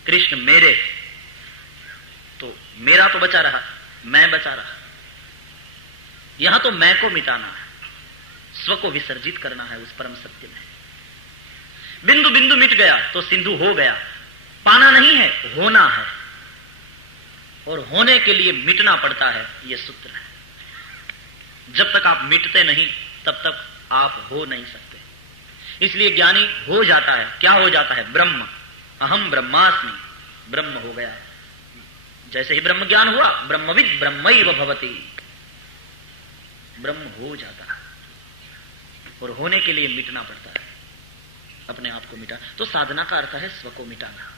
कृष्ण मेरे, तो मेरा तो बचा रहा, मैं बचा रहा। यहां तो मैं को मिटाना है, स्व को विसर्जित करना है उस परम सत्य में। बिंदु बिंदु मिट गया तो सिंधु हो गया। पाना नहीं है, होना है, और होने के लिए मिटना पड़ता है, यह सूत्र है। जब तक आप मिटते नहीं तब तक आप हो नहीं सकते। इसलिए ज्ञानी हो जाता है। क्या हो जाता है? ब्रह्म, अहम ब्रह्मास्मि, ब्रह्म हो गया। जैसे ही ब्रह्म ज्ञान हुआ, ब्रह्मविद ब्रह्मैव भवति, ब्रह्म हो जाता है। और होने के लिए मिटना पड़ता है, अपने आप को मिटा। तो साधना का अर्थ है स्व को मिटाना।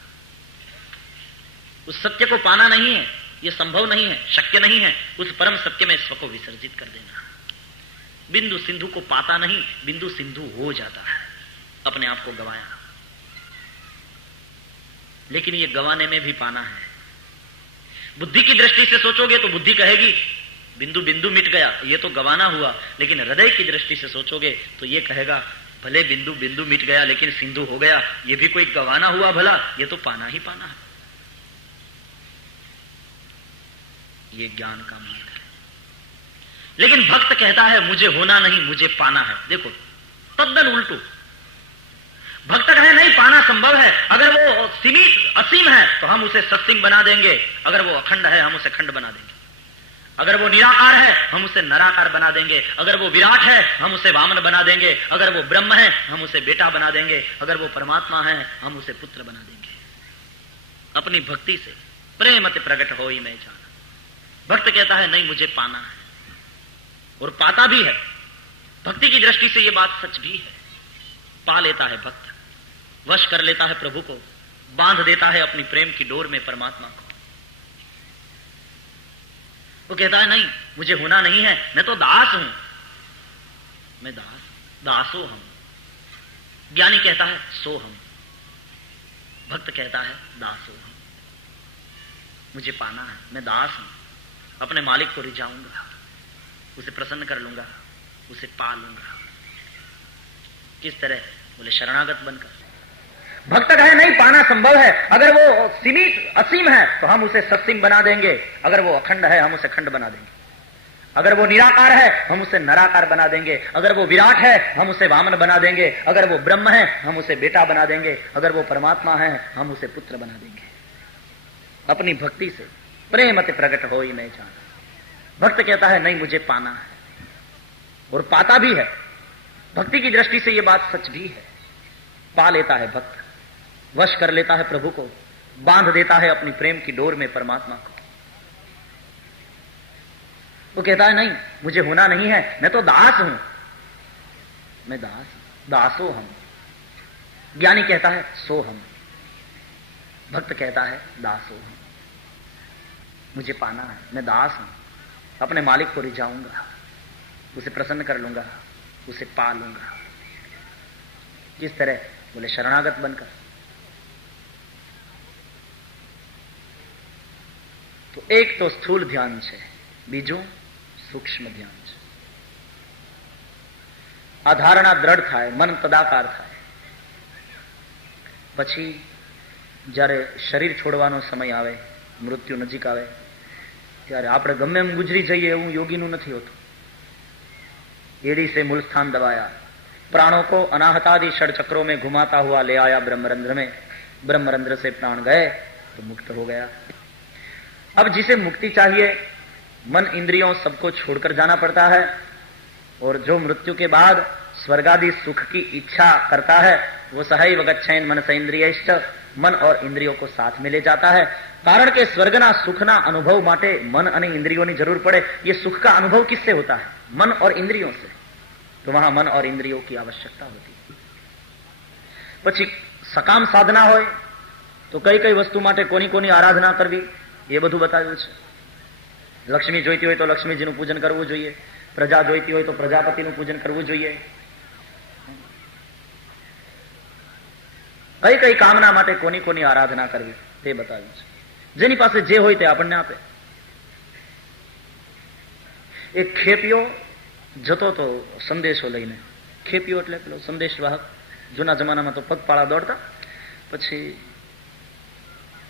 उस सत्य को पाना नहीं है, यह संभव नहीं है, शक्य नहीं है। उस परम सत्य में स्व को विसर्जित कर देना। बिंदु सिंधु को पाता नहीं, बिंदु सिंधु हो जाता है, अपने आप को गवाया। लेकिन यह गवाने में भी पाना है। बुद्धि की दृष्टि से सोचोगे तो बुद्धि कहेगी बिंदु बिंदु मिट गया, यह तो गवाना हुआ। लेकिन हृदय की दृष्टि से सोचोगे तो यह कहेगा भले बिंदु बिंदु मिट गया लेकिन सिंधु हो गया, यह भी कोई गवाना हुआ भला, यह तो पाना ही पाना है। ये ज्ञान का मार्ग है। लेकिन भक्त कहता है मुझे होना नहीं, मुझे पाना है। देखो तद्दन उल्टू। भक्त कहे नहीं, पाना संभव है। अगर वो सीमित असीम है तो हम उसे सत्सिम बना देंगे, अगर वो अखंड है हम उसे खंड बना देंगे, अगर वो निराकार है हम उसे नराकार बना देंगे, अगर वो विराट है हम उसे वामन बना देंगे, अगर वो ब्रह्म है हम उसे बेटा बना देंगे, अगर वो परमात्मा है हम उसे पुत्र बना देंगे। अपनी भक्ति से प्रेमते प्रकट हो ही मैं जाना। भक्त कहता है नहीं, मुझे पाना है, और पाता भी है। भक्ति की दृष्टि से यह बात सच भी है। पा लेता है भक्त, वश कर लेता है प्रभु को, बांध देता है अपनी प्रेम की डोर में परमात्मा को। वो कहता है नहीं, मुझे होना नहीं है, मैं तो दास हूं, मैं दासो हम। ज्ञानी कहता है सो हम, भक्त कहता है दासो हम। मुझे पाना है, मैं दास हूं, अपने मालिक को रिझाऊंगा, उसे प्रसन्न कर लूंगा, उसे पा लूंगा। किस तरह? बोले शरणागत बनकर। भक्त कहे नहीं, पाना संभव है। अगर वो सीमित असीम है तो हम उसे सत्सिम बना देंगे, अगर वो अखंड है हम उसे खंड बना देंगे, अगर वो निराकार है हम उसे नराकार बना देंगे, अगर वो विराट है हम उसे वामन बना देंगे, अगर वो ब्रह्म है हम उसे बेटा बना देंगे, अगर वो परमात्मा है हम उसे पुत्र बना देंगे। अपनी भक्ति से प्रेमते प्रकट हो ही मैं जाना। भक्त कहता है नहीं, मुझे पाना है, और पाता भी है। भक्ति की दृष्टि से यह बात सच भी है। पा लेता है भक्त, वश कर लेता है प्रभु को, बांध देता है अपनी प्रेम की डोर में परमात्मा को। वो कहता है नहीं, मुझे होना नहीं है, मैं तो दास हूं, मैं दास, दासो हम। ज्ञानी कहता है सो हम, भक्त कहता है दासो हम। मुझे पाना है, मैं दास हूं, अपने मालिक को रिझाऊंगा, उसे प्रसन्न कर लूंगा, उसे पा लूंगा। किस तरह? बोले शरणागत बनकर। तो एक तो स्थूल ध्यान है, बीजू सूक्ष्म ध्यान છે। આ ધારણા દ્રઢ થાય, મન તદાકાર થાય, પછી જ્યારે શરીર છોડવાનો સમય આવે, મૃત્યુ નજીક આવે, ત્યારે આપણે ગમે એમ ગુજરી જઈએ એવું યોગીનું નથી હોતું। एड़ी से मूल स्थान दबाया, प्राणों को अनाहतादि षड चक्रों में घुमाता हुआ ले आया ब्रह्मरंध्र में, ब्रह्मरंध्र से प्राण गए तो मुक्त हो गया। अब जिसे मुक्ति चाहिए, मन इंद्रियों सबको छोड़कर जाना पड़ता है, और जो मृत्यु के बाद स्वर्गादि सुख की इच्छा करता है वो सहैव गच्छेन मनस इंद्रियश्च, मन और इंद्रियों को साथ में ले जाता है। कारण के स्वर्गना सुखना अनुभव माटे मन અને इंद्रियों की जरूर पड़े। ये सुख का अनुभव किससे होता है? मन और इंद्रियों से। तो वहां मन और इंद्रियों की आवश्यकता होती है। પછી સકામ સાધના હોય તો કઈ કઈ વસ્તુ માટે કોની કોની આરાધના કરવી એ બધું બતાવ્યું છે। લક્ષ્મી જોઈતી હોય તો લક્ષ્મીજીનું પૂજન કરવું જોઈએ, પ્રજા જોઈતી હોય તો પ્રજાપતિનું પૂજન કરવું જોઈએ। કઈ કઈ કામના માટે કોની કોની આરાધના કરવી તે બતાવ્યું છે। જેની પાસે જે હોય તે આપણને આપે। એક ખેપિયો જતો તો સંદેશો લઈને, ખેપિયો એટલે પેલો સંદેશ વાહક, જૂના જમાનામાં તો પગપાળા દોડતા, પછી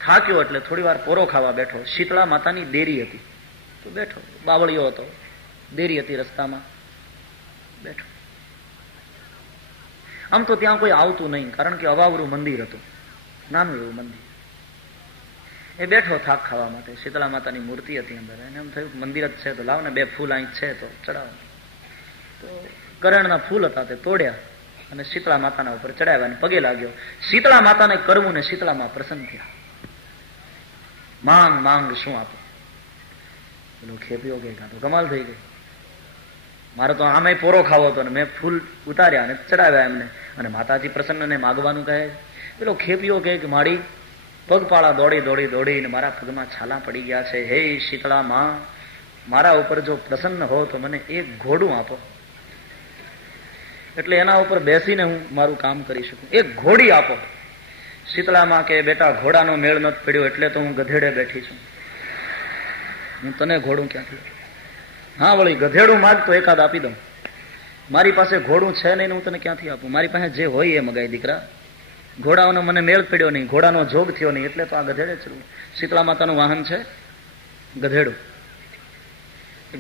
થાક્યો એટલે થોડી વાર પોરો ખાવા બેઠો। શીતળા માતાની દેરી હતી તો બેઠો, બાવળિયો હતો, દેરી હતી, રસ્તામાં બેઠો। આમ તો ત્યાં કોઈ આવતું નહીં, કારણ કે અવાવરું મંદિર હતું, નાનું એવું મંદિર। એ બેઠો થાક ખાવા માટે, શીતળા માતાની મૂર્તિ હતી અંદર, એને એમ થયું મંદિર જ છે તો લાવ ને 2 ફૂલ અહીં છે તો ચડાવો। તો કરણના ફૂલ હતા તે તોડ્યા અને શીતળા માતાના ઉપર ચડાવ્યા અને પગે લાગ્યો। શીતળા માતાને કરવું ને શીતળામાં પ્રસન્ન થયા। માંગ માંગ શું આપો? પેલો ખેપ્યો કે તો કમાલ થઈ ગઈ, મારે તો આમે પોરો ખાવો હતો ને મેં ફૂલ ઉતાર્યા અને ચડાવ્યા એમને, અને માતાજી પ્રસન્નને માગવાનું કહે। પેલો ખેપ્યો કે મારી પગપાળા દોડી દોડી દોડીને મારા પગમાં છાલા પડી ગયા છે, હે શીતળા માં, મારા ઉપર જો પ્રસન્ન હો તો મને એક ઘોડું આપો, એટલે એના ઉપર બેસીને હું મારું કામ કરી શકું, એક ઘોડી આપો। શીતળામાં કે બેટા ઘોડાનો મેળ નથી પડ્યો એટલે તો હું ગધેડે બેઠી છું, હું તને ઘોડું ક્યાંથી? હા વળી ગધેડું માગ તો એકાદ આપી દઉં, મારી પાસે ઘોડું છે નહીં, હું તને ક્યાંથી આપું? મારી પાસે જે હોય એ મગાય દીકરા, ઘોડાઓનો મને મેળ પડ્યો નહીં, ઘોડાનો જોગ થયો નહીં, એટલે તો આ ગધેડે ચડવું। શીતળા માતાનું વાહન છે ગધેડું,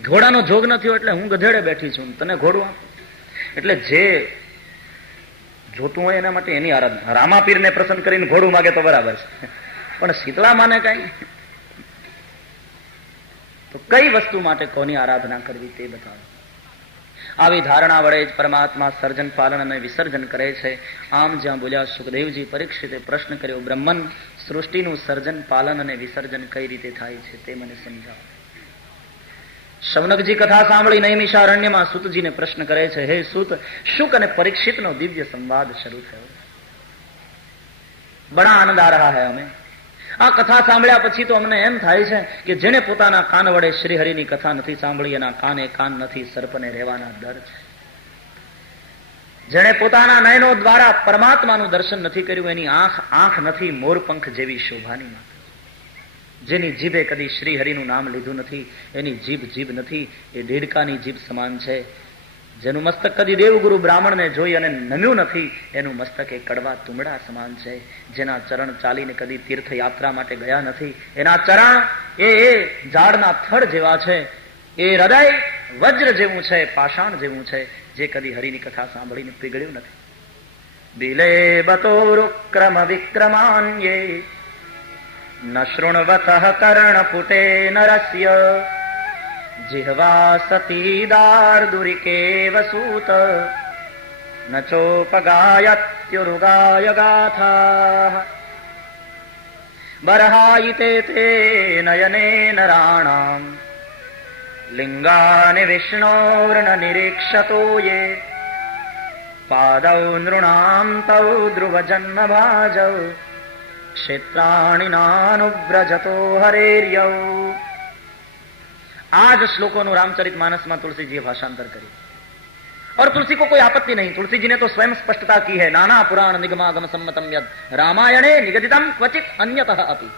ઘોડાનો જોગ ન થયો એટલે હું ગધેડે બેઠી છું, તને ઘોડું આપું। એટલે જે જોતું હોય એના માટે એની આરાધના। રામાપીરને પ્રસન્ન કરીને ઘોડું માગે તો બરાબર છે, પણ શીતળા માને કઈ, તો કઈ વસ્તુ માટે કોની આરાધના કરવી તે બતાવે। આવી ધારણા વડે જ પરમાત્મા સર્જન પાલન અને વિસર્જન કરે છે। આમ જ્યાં બોલ્યા સુખદેવજી પરીક્ષિતે પ્રશ્ન કર્યો, બ્રહ્મન સૃષ્ટિનું સર્જન પાલન અને વિસર્જન કઈ રીતે થાય છે તે મને સમજાવો। શૌનકજી કથા સાંભળી નૈમિષારણ્યમાં સૂતજીને પ્રશ્ન કરે છે, હે સૂત, શુક અને પરીક્ષિતનો દિવ્ય સંવાદ શરૂ થયો, બડા આનંદ આ રહા હૈ હમે। આ કથા સાંભળ્યા પછી તો અમને એમ થાય છે કે જેને પોતાના કાન વડે શ્રીહરિની કથા નથી સાંભળી એના કાને કાન નથી, સર્પને રહેવાના દર છે। જેને પોતાના નયનો દ્વારા પરમાત્માનું દર્શન નથી કર્યું એની આંખ આંખ નથી, મોરપંખ જેવી શોભાની માતા। જેની જીભે કદી શ્રીહરિનું નામ લીધું નથી એની જીભ જીભ નથી, એ દેડકાની જીભ સમાન છે। જેનું મસ્તક કદી દેવગુરુ બ્રાહ્મણને જોઈ અને નમ્યું નથી એનું મસ્તક એ કડવા તુમડા સમાન છે। જેના ચરણ ચાલીને કદી તીર્થયાત્રા માટે ગયા નથી એના ચરણ એ ઝાડના થડ જેવા છે। એ હૃદય વજ્ર જેવું છે, પાષાણ જેવું છે, જે કદી હરિની કથા સાંભળીને પીગળ્યું નથી। દિલે બતોરુક્રમ વિક્રમાન્યે ન શૃણવતઃ કર્ણપુટે નરસ્ય, जिह्वा सतीदार्दुरिकेव सूत, न चोपगायत्युरुगाय गाथा, बर्हायिते ते नयने नराणाम् લિંગાને વિષ્ણોર્ન નિરીક્ષતો યે પાદૌ નૃણામ તૌ ધ્રુવ જન્મ ભાજૌ ક્ષેત્રાણિ નાનુવ્રજતો હરેર્યૌ. આ જ શ્લોકોનું રામચરિત માનસમાં तुलसीजीએ भाषांतर કર્યું. और तुलसी को कोई आपत्ति नहीं. तुलसी जी ने तो स्वयं स्पष्टता की है. नाना पुराण निगमागम सम्मतम यद रामायणे निगदितम क्वचित अन्यतः अपि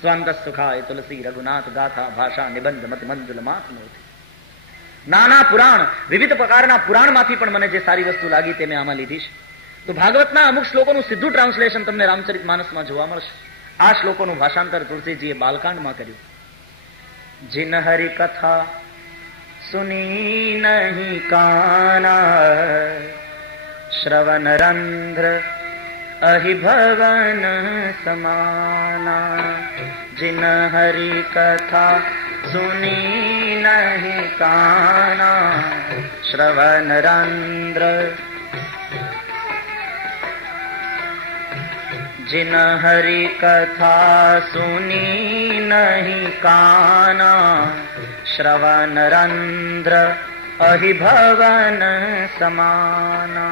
स्वांत सुखाय तुलसी रघुनाथ गाथा भाषा निबंध मति मंजुल मातमोति. નાના પુરાણ, વિવિધ પ્રકારના પુરાણમાંથી પણ મને જે સારી વસ્તુ લાગી તે મેં આમાં લીધી છે. તો ભાગવતના અમુક શ્લોકોનું સીધું ટ્રાન્સલેશન તમને રામચરિત માનસમાં જોવા મળશે. આ શ્લોકોનું ભાષાંતર તુલસીજીએ બાલકાંડમાં કર્યું. जिन हरि कथा सुनी नहीं काना श्रवण रंध्र अहि भवन समाना. जिन हरि कथा सुनी नहीं काना श्रवण रंध्र. जिन हरि कथा सुनी नहीं काना श्रवण रंध्र अहि भवन समाना.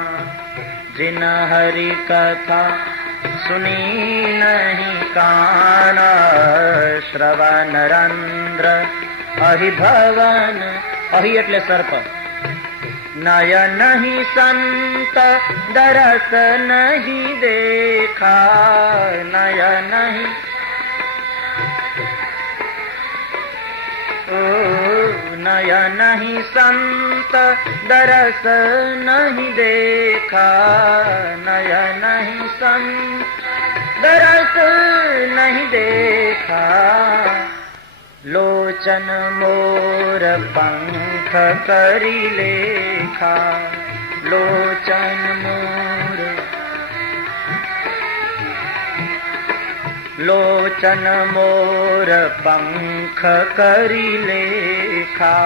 जिन हरि कथा सुनी नहीं काना श्रवण रंध्र अहि भवन. अहि એટલે સર્પ. नयन ही संत दरस नहीं देखा. नयन ही नयन ही संत दरस नहीं देखा. नयन ही संत दरस नहीं देखा. लोचन मोर पंख करी लेखा. लोचन मोर लोचन मोर पंख करी लेखा.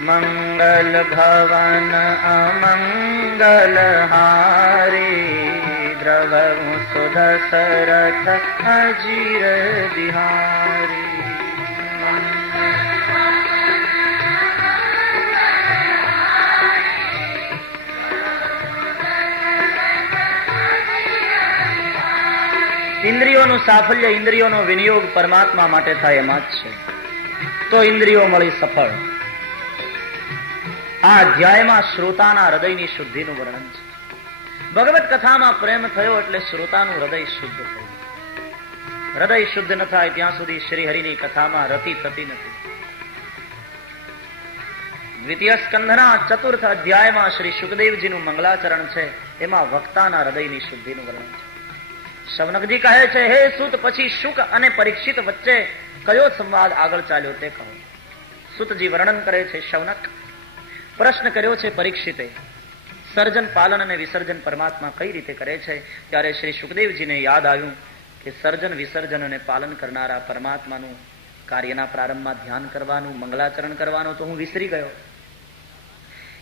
मंगल भवन अमंगल हारे द्रवहु सुदशरथ अजीर बिहारी. ઇન્દ્રિયોનું સાફલ્ય, ઇન્દ્રિયોનો વિનિયોગ પરમાત્મા માટે થાય એમાં જ છે. તો ઇન્દ્રિયો મળી સફળ. આ અધ્યાયમાં શ્રોતાના હૃદયની શુદ્ધિનું વર્ણન છે. ભગવત કથામાં પ્રેમ થયો એટલે શ્રોતાનું હૃદય શુદ્ધ થયું. હૃદય શુદ્ધ ન થાય ત્યાં સુધી શ્રી હરિની કથામાં રતિ થતી નથી. દ્વિતીય સ્કંધના ચતુર્થ અધ્યાયમાં શ્રી શુકદેવજીનું મંગલાચરણ છે. એમાં વક્તાના હૃદયની શુદ્ધિનું વર્ણન છે. શૌનકજી કહે છે, હે સુત, પછી શુક અને પરીક્ષિત વચ્ચે કયો સંવાદ આગળ ચાલ્યો તે કહો. સુતજી વર્ણન કરે છે. શૌનક પ્રશ્ન કર્યો છે પરીક્ષિતે. સર્જન, પાલન અને વિસર્જન પરમાત્મા કઈ રીતે કરે છે? ત્યારે શ્રી સુખદેવજીને યાદ આવ્યું કે સર્જન, વિસર્જન અને પાલન કરનારા પરમાત્માનું કાર્યના પ્રારંભમાં ધ્યાન કરવાનું, મંગલાચરણ કરવાનું તો હું વિસરી ગયો.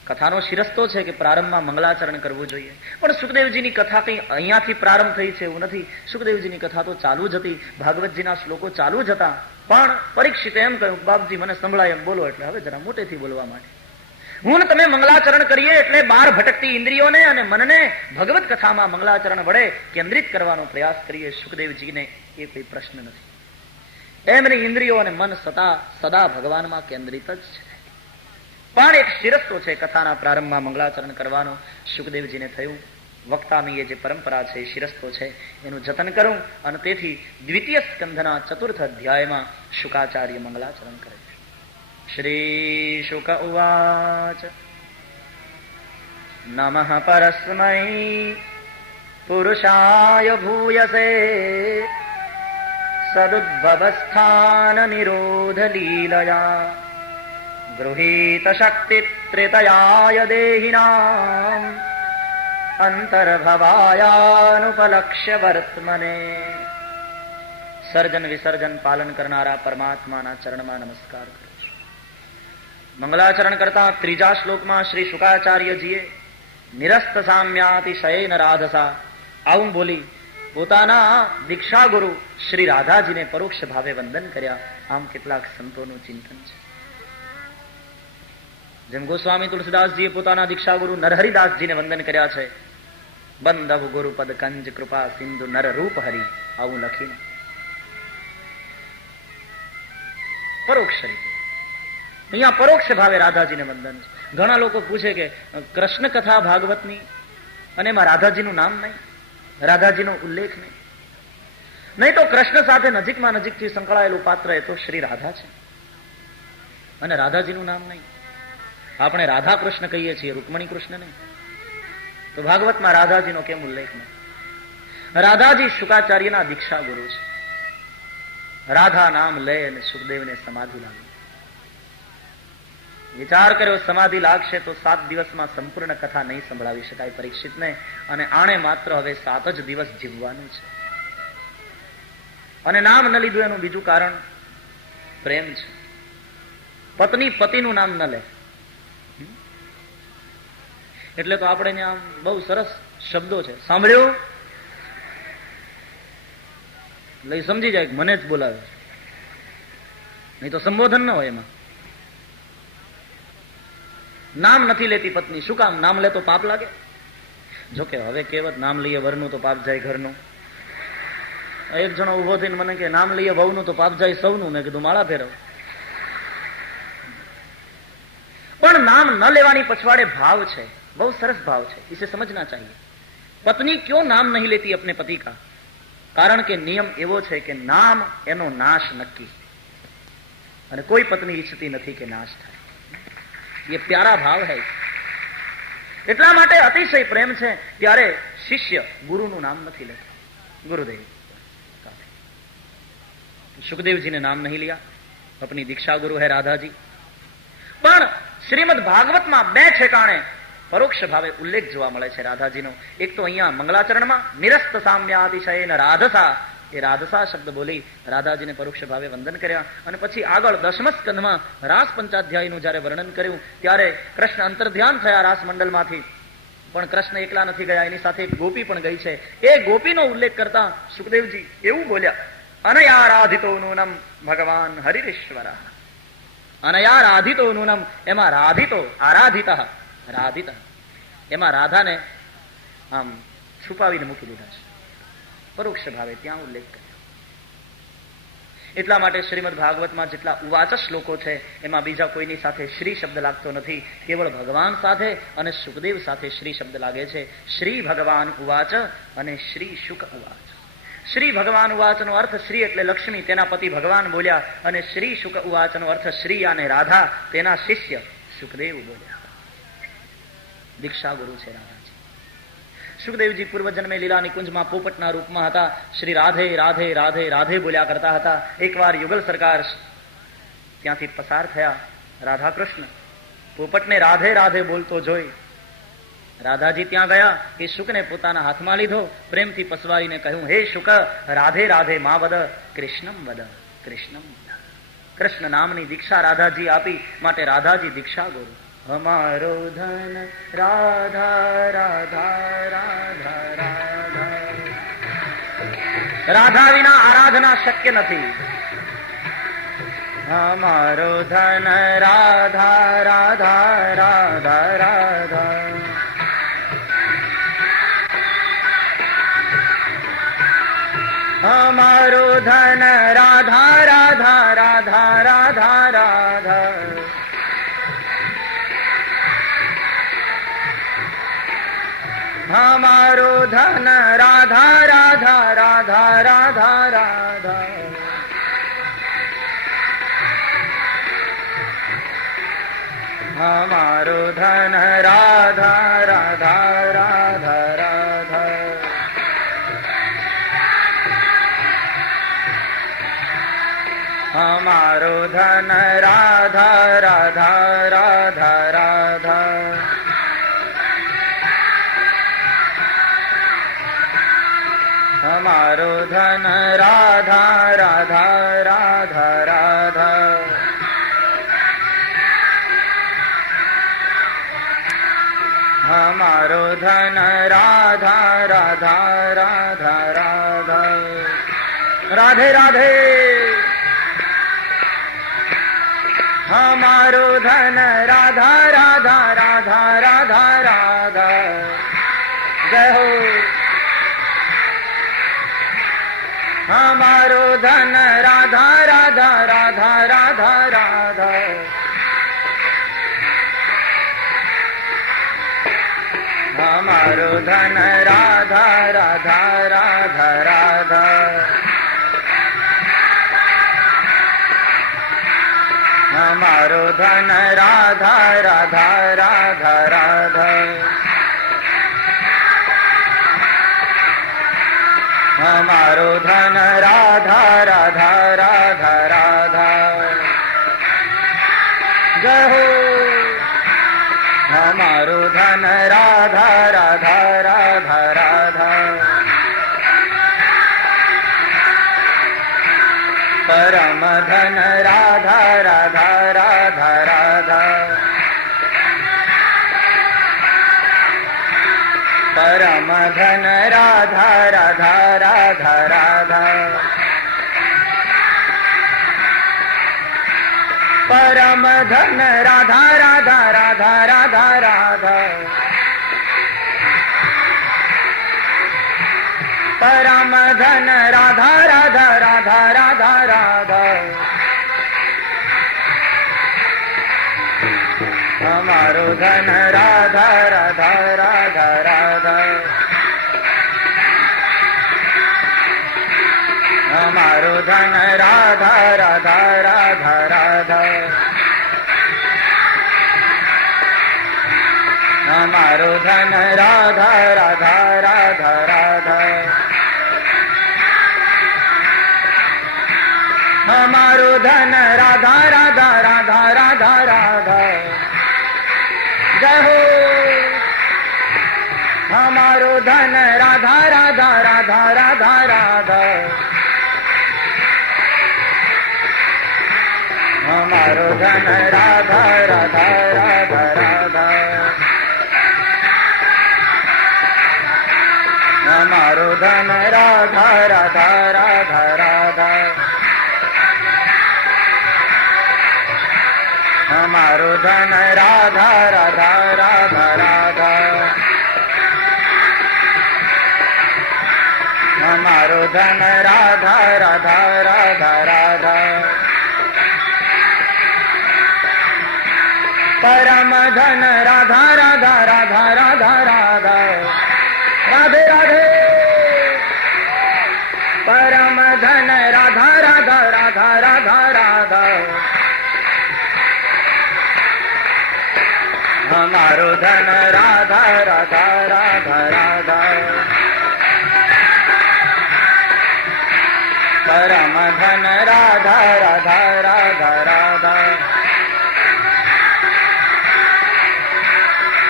કથાનો શિરસ્તો છે કે પ્રારંભમાં મંગલાચરણ કરવું જોઈએ. પણ સુખદેવજીની કથા કઈ અહીંયાથી પ્રારંભ થઈ છે એવું નથી. સુખદેવજીની કથા તો ચાલુ જ હતી. ભાગવતજીના શ્લોકો ચાલુ જ હતા. પણ પરીક્ષિતે એમ કહ્યું, બાપજી મને સંભળાય એમ બોલો. એટલે હવે જરા મોટેથી બોલવા માટે હું તમે મંગલાચરણ કરીએ એટલે બહાર ભટકતી ઇન્દ્રિયોને અને મનને ભગવત કથામાં મંગલાચરણ વડે કેન્દ્રિત કરવાનો પ્રયાસ કરીએ. સુખદેવજીને એ કોઈ પ્રશ્ન નથી. એમની ઇન્દ્રિયો અને મન સદા ભગવાનમાં કેન્દ્રિત જ છે. પણ એક શિરસ્તો છે કથાના પ્રારંભમાં મંગલાચરણ કરવાનો. સુખદેવજીને થયું વક્તાની એ જે પરંપરા છે, શિરસ્તો છે, એનું જતન કરું. અને તેથી દ્વિતીય સ્કંધના ચતુર્થ અધ્યાયમાં શુકાચાર્ય મંગલાચરણ કરે છે. શ્રી શુક ઉવાચ નમઃ પરસ્મૈ પુરુષાય ભૂયસે સદુદ્ભવસ્થાન નિરોધ લીલયા ગૃહીત શક્તિ ત્રેતયાય દેહિનામ અંતર્ભવાયાનુપલક્ષ્ય વર્તમને. સર્જન, વિસર્જન, પાલન કરનારા પરમાત્માના ચરણમાં નમસ્કાર કરું છું. મંગલાચરણ કરતા ત્રીજા શ્લોકમાં શ્રી શુકાચાર્યજીએ નિરસ્ત સામ્યાતિશયેન રાધસા આવું બોલી પોતાના દીક્ષા ગુરુ શ્રી રાધાજીને પરોક્ષ ભાવે વંદન કર્યા. આમ કેટલાક સંતોનું ચિંતન છે. જેમ ગોસ્વામી તુલસીદાસજીએ પોતાના દીક્ષા ગુરુ નરહરિદાસજીને વંદન કર્યા છે. બંધવ ગુરુપદ કંજ કૃપા સિંધુ નર રૂપ હરિ, આવું લખીને પરોક્ષ રીતે અહીંયા પરોક્ષ ભાવે રાધાજીને વંદન છે. ઘણા લોકો પૂછે કે કૃષ્ણ કથા ભાગવતની અને એમાં રાધાજીનું નામ નહીં, રાધાજીનો ઉલ્લેખ નહીં તો કૃષ્ણ સાથે નજીકમાં નજીકથી સંકળાયેલું પાત્ર એ તો શ્રી રાધા છે અને રાધાજીનું નામ નહીં. આપણે રાધા કૃષ્ણ કહીએ છીએ, રૂકમણી કૃષ્ણ નહીં. તો ભાગવતમાં રાધાજીનો કેમ ઉલ્લેખ નહીં? રાધાજી શુકાચાર્યના દીક્ષા ગુરુ છે. રાધા નામ લે અને સુખદેવને સમાધિ લાગી. વિચાર કર્યો સમાધિ લાગશે તો 7 દિવસમાં સંપૂર્ણ કથા નહીં સંભળાવી શકાય પરીક્ષિતને, અને આણે માત્ર હવે 7 જ દિવસ જીવવાનું છે. અને નામ ન લીધું એનું બીજું કારણ પ્રેમ છે. પત્ની પતિનું નામ ન લે એટલે તો આપણે ત્યાં બહુ સરસ શબ્દો છે, સાંભળ્યું લઈ સમજી જાય મને જ બોલાવે, નહીં તો સંબોધન ન હોય. એમાં નામ નથી લેતી પત્ની. શું કામ? નામ લે તો પાપ લાગે. જોકે હવે કહેવત નામ લઈએ વરનું તો પાપ જાય ઘરનું. એક જણો ઉભો થઈને મને કે નામ લઈએ વહુનું તો પાપ જાય સૌનું. મેં કીધું માળા ફેરવ. પણ નામ ન લેવાની પછવાડે ભાવ છે, બહુ સરસ ભાવ છે, इसे समझना चाहिए. पत्नी क्यों नाम नहीं लेती अपने पति का? કારણ કે નિયમ એવો છે કે નામ એનો નાશ નક્કી, અને કોઈ પત્ની ઈચ્છતી નથી કે નાશ થાય. ये प्यारा भाव है. એટલા માટે અતિશય પ્રેમ છે ત્યારે શિષ્ય ગુરુનું નામ નથી લેતો. ગુરુદેવ સુખદેવજીને નામ નહીં लिया, अपनी दीक्षा गुरु है राधा जी. પણ શ્રીમદ ભાગવતમાં 2 ઠેકાણે પરોક્ષ ભાવે ઉલ્લેખ જોવા મળે છે રાધાજીનો. એક તો અહીંયા મંગલાચરણમાં નિરસ્ત સામ્યાતિશયન રાધસા, એ રાધસા શબ્દ બોલી રાધાજીને પરોક્ષ ભાવે વંદન કર્યા. અને પછી આગળ 10મ સ્કંધમાં રાસ પંચાધ્યાયનું જયારે વર્ણન કર્યું ત્યારે કૃષ્ણ અંતર્ધ્યાન થયા રાસ મંડળમાંથી. પણ કૃષ્ણ એકલા નથી ગયા, એની સાથે એક ગોપી પણ ગઈ છે. એ ગોપીનો ઉલ્લેખ કરતા સુખદેવજી એવું બોલ્યા, અનયારાધિતો નૂનમ ભગવાન હરિરીશ્વર. અનયારાધિતો નૂનમ, એમાં રાધિતો આરાધિત રાધિત, એમાં રાધાને આમ છુપાવીને મૂકી દીધા છે. પરોક્ષ ભાવે ત્યાં ઉલ્લેખ કર્યો. એટલા માટે શ્રીમદ ભાગવતમાં જેટલા ઉવાચ શ્લોકો છે એમાં બીજા કોઈની સાથે શ્રી શબ્દ લાગતો નથી, કેવળ ભગવાન સાથે અને સુખદેવ સાથે શ્રી શબ્દ લાગે છે. શ્રી ભગવાન ઉવાચ અને શ્રી શુક ઉવાચ. શ્રી ભગવાન ઉવાચનો અર્થ શ્રી એટલે લક્ષ્મી, તેના પતિ ભગવાન બોલ્યા, અને શ્રી શુક ઉવાચનો અર્થ શ્રી અને રાધા તેના શિષ્ય સુખદેવ બોલ્યા. દીક્ષા ગુરુ છે રાધાજી. સુખદેવજી પૂર્વજન્મે લીલા નિકુંજમાં પોપટના રૂપમાં હતા. શ્રી રાધે રાધે રાધે રાધે બોલ્યા કરતા હતા. એકવાર યુગલ સરકાર ત્યાંથી પસાર થયા. રાધા કૃષ્ણ પોપટને રાધે રાધે બોલતો જોઈ રાધાજી ત્યાં ગયા. એ શુકને પોતાના હાથમાં લીધો, પ્રેમથી પસવારીને કહ્યું, હે શુક, રાધે રાધે મા વદ, કૃષ્ણમ વદ, કૃષ્ણમ વદ. કૃષ્ણ નામની દીક્ષા રાધાજી આપી, માટે રાધાજી દીક્ષા ગુરુ. हमारो धन राधा राधा राधा राधा. राधा विना आराधना शक्य નથી. हमारो धन राधा राधा राधा राधा. हमारो धन राधा राधा राधा राधा राधा. हमारो धन राधा राधा राधा राधा राधा. हमारो धन राधा राधा राधा राधा. हमारो धन राधा राधा राधा राधा. हमारो धन राधा राधा राधा राधा. हमारो धन राधा राधा राधा राधा. राधे राधे। हमारो धन राधा राधा राधा राधा राधा, जय हो। हमारो धन राधा राधा राधा राधा राधा, हमारो धन राधा राधा राधा राधा, हमारो धन राधा राधा राधा राधा, हमारो धन राधा राधा राधा राधा, जय हो। हमारो धन राधा राधा राधा राधा, परम धन राधा राधा राधा राधा, परम धन राधा राधा राधा राधा, परम धन राधा राधा राधा राधा राधा, परम धन राधा राधा राधा राधा राधा, हमारो धन राधा राधा राधा राधा, हमारो धन राधा राधा राधा राधा, हमारो धन राधा राधा राधा राधा, हमारो धन राधा राधा राधा राधा राधा, जय हो। हमारो धन राधा राधा राधा राधा राधा, हमारो धन राधा राधा राधा राधा, हमारो धन राधा राधा राधा राधा, हमारो धन राधा राधा राधा राधा, हमारो धन राधा राधा राधा राधा, परम धन राधा राधा राधा राधा राधा, राधे राधे। परम धन राधा राधा राधा राधा राधा, हमारो धन राधा राधा राधा राधा, परम धन राधा राधा राधा राधा,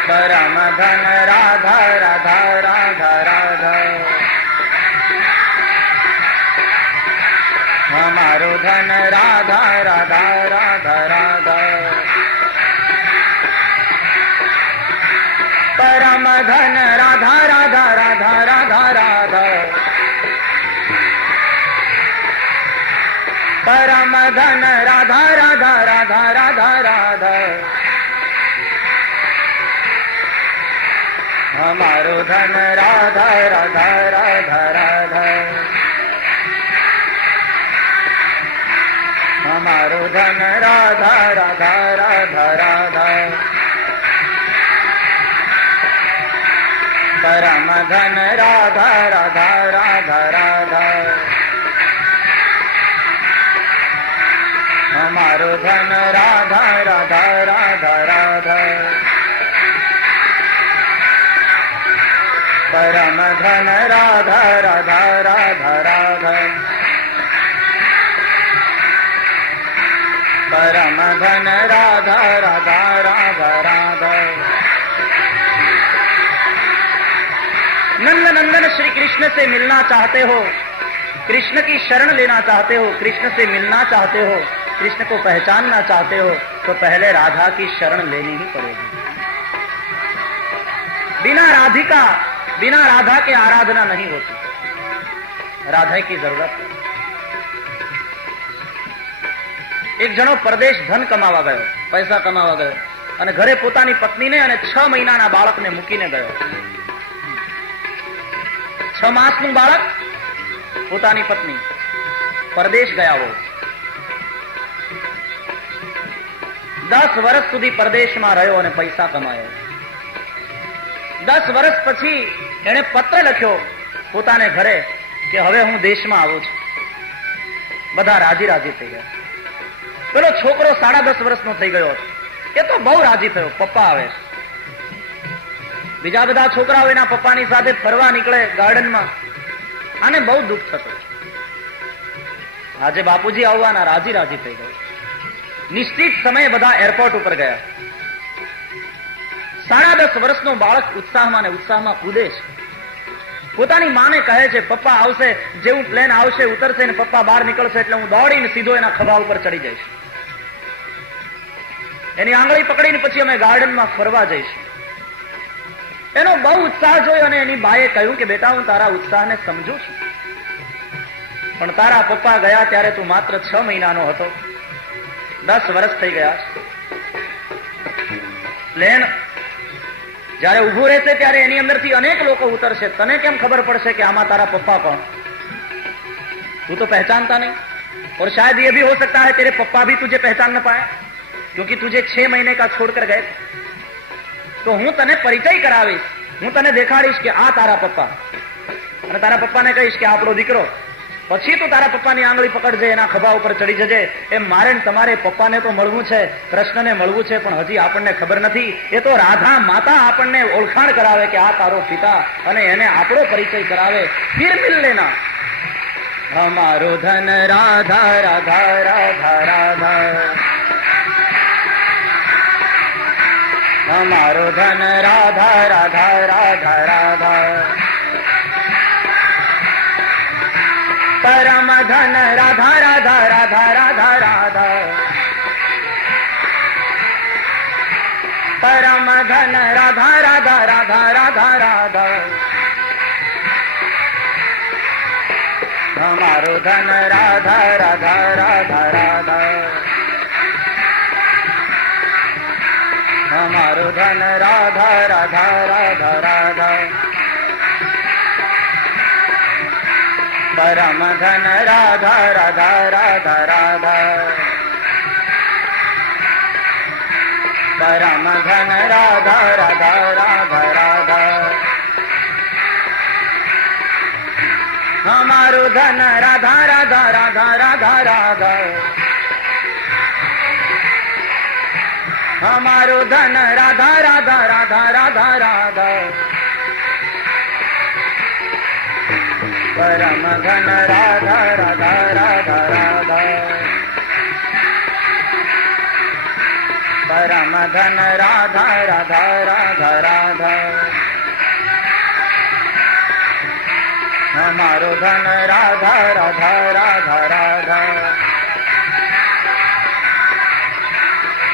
परम धन राधा राधा राधा राधा, हमारो धन राधा राधा राधा राधा, परम धन राधा राधा राधा राधा राधा, परम धन राधा राधा राधा राधा राधा, हमारो धन राधा राधा राधा राधा, हमारो धन राधा राधा राधा राधा, परम धन राधा राधा राधा राधा, हमारो धन राधा राधा राधा राधा, परम धन राधा राधा राधा राधा, परम धन राधा राधा राधा राधा। नंद नंदन श्री कृष्ण से मिलना चाहते हो, कृष्ण की शरण लेना चाहते हो, कृष्ण से मिलना चाहते हो, कृष्ण को पहचानना चाहते हो, तो पहले राधा की शरण लेनी ही पड़ेगी। बिना राधिका, बिना राधा के आराधना नहीं होती। राधा की जरूरत है। એક જણો પરદેશ ધન કમાવા ગયો, પૈસા કમાવા ગયો અને ઘરે પોતાની પત્નીને અને 6 મહિનાના બાળકને મૂકીને ગયો. 6 માસનું બાળક, પોતાની પત્ની, પરદેશ ગયા હોય. 10 વર્ષ સુધી પરદેશમાં રહ્યો અને પૈસા કમાયો. 10 વર્ષ પછી એણે પત્ર લખ્યો પોતાને ઘરે કે હવે હું દેશમાં આવું છું. બધા રાજી રાજી થઈ ગયા. પેલો છોકરો 10.5 વર્ષનો થઈ ગયો હતો. એ તો બહુ રાજી થયો, પપ્પા આવે. બીજા બધા છોકરાઓ એના પપ્પાની સાથે ફરવા નીકળે ગાર્ડનમાં. આને બહુ દુઃખ થતું. આજે બાપુજી આવવાના, રાજી રાજી થઈ ગયો. નિશ્ચિત સમયે બધા એરપોર્ટ ઉપર ગયા. 10.5 વર્ષનો બાળક ઉત્સાહમાં ને ઉત્સાહમાં કૂદે છે. પોતાની માને કહે છે પપ્પા આવશે, જેવું પ્લેન આવશે ઉતરશે ને પપ્પા બહાર નીકળશે એટલે હું દોડીને સીધો એના ખભા ઉપર ચડી જઈશ. એની આંગળી પકડીને પછી અમે ગાર્ડનમાં ફરવા જઈશું. એનો બહુ ઉત્સાહ જોયો અને એની બાએ કહ્યું કે બેટા હું તારા ઉત્સાહને સમજુ છું, પણ તારા પપ્પા ગયા ત્યારે તું માત્ર 6 મહિનાનો હતો. 10 વર્ષ થઈ ગયા છે. પ્લેન જયારે ઉભું રહેશે ત્યારે એની અંદરથી અનેક લોકો ઉતરશે. તને કેમ ખબર પડશે કે આમાં તારા પપ્પા કોણ? તું તો પહેચાનતા नहीं. और शायद ये भी हो सकता है तेरे पप्पा भी तुझे पहचान न पाए क्योंकि तुझे 6 महीने का छोड़कर गए. तो હું તને પરિચય કરાવીશ, હું તને દેખાડીશ કે આ તારા પપ્પા, અને તારા પપ્પાને કહીશ કે આપણો દીકરો. પછી તું તારા પપ્પાની આંગળી પકડજે, એના ખભા ઉપર ચડી જજે. એમ મારે ને તમારે પપ્પાને તો મળવું છે, કૃષ્ણને મળવું છે, પણ હજી આપણને ખબર નથી. એ તો રાધા માતા આપણને ઓળખાણ કરાવે કે આ તારો પિતા, અને એને આપણો પરિચય કરાવે. ફિર મિલ લેના. હમારો ધન રાધા રાધા રાધા રાધા, હમારો ધન રાધા રાધા રાધા રાધા, પરમ ધન રાધા રાધા રાધા રાધા રાધા, પરમ ધન રાધા રાધા રાધા રાધા રાધા, हमारो धन राधा राधा राधा राधा, हमारो धन राधा राधा राधा राधा, परम धन राधा राधा राधा राधा, परम धन राधा राधा राधा राधा, हमारो धन राधा राधा राधा राधा राधा, हमारो धन राधा राधा राधा राधा राधा, परम धन राधा राधा राधा राधा, परम धन राधा राधा राधा राधा, हमारो धन राधा राधा राधा राधा,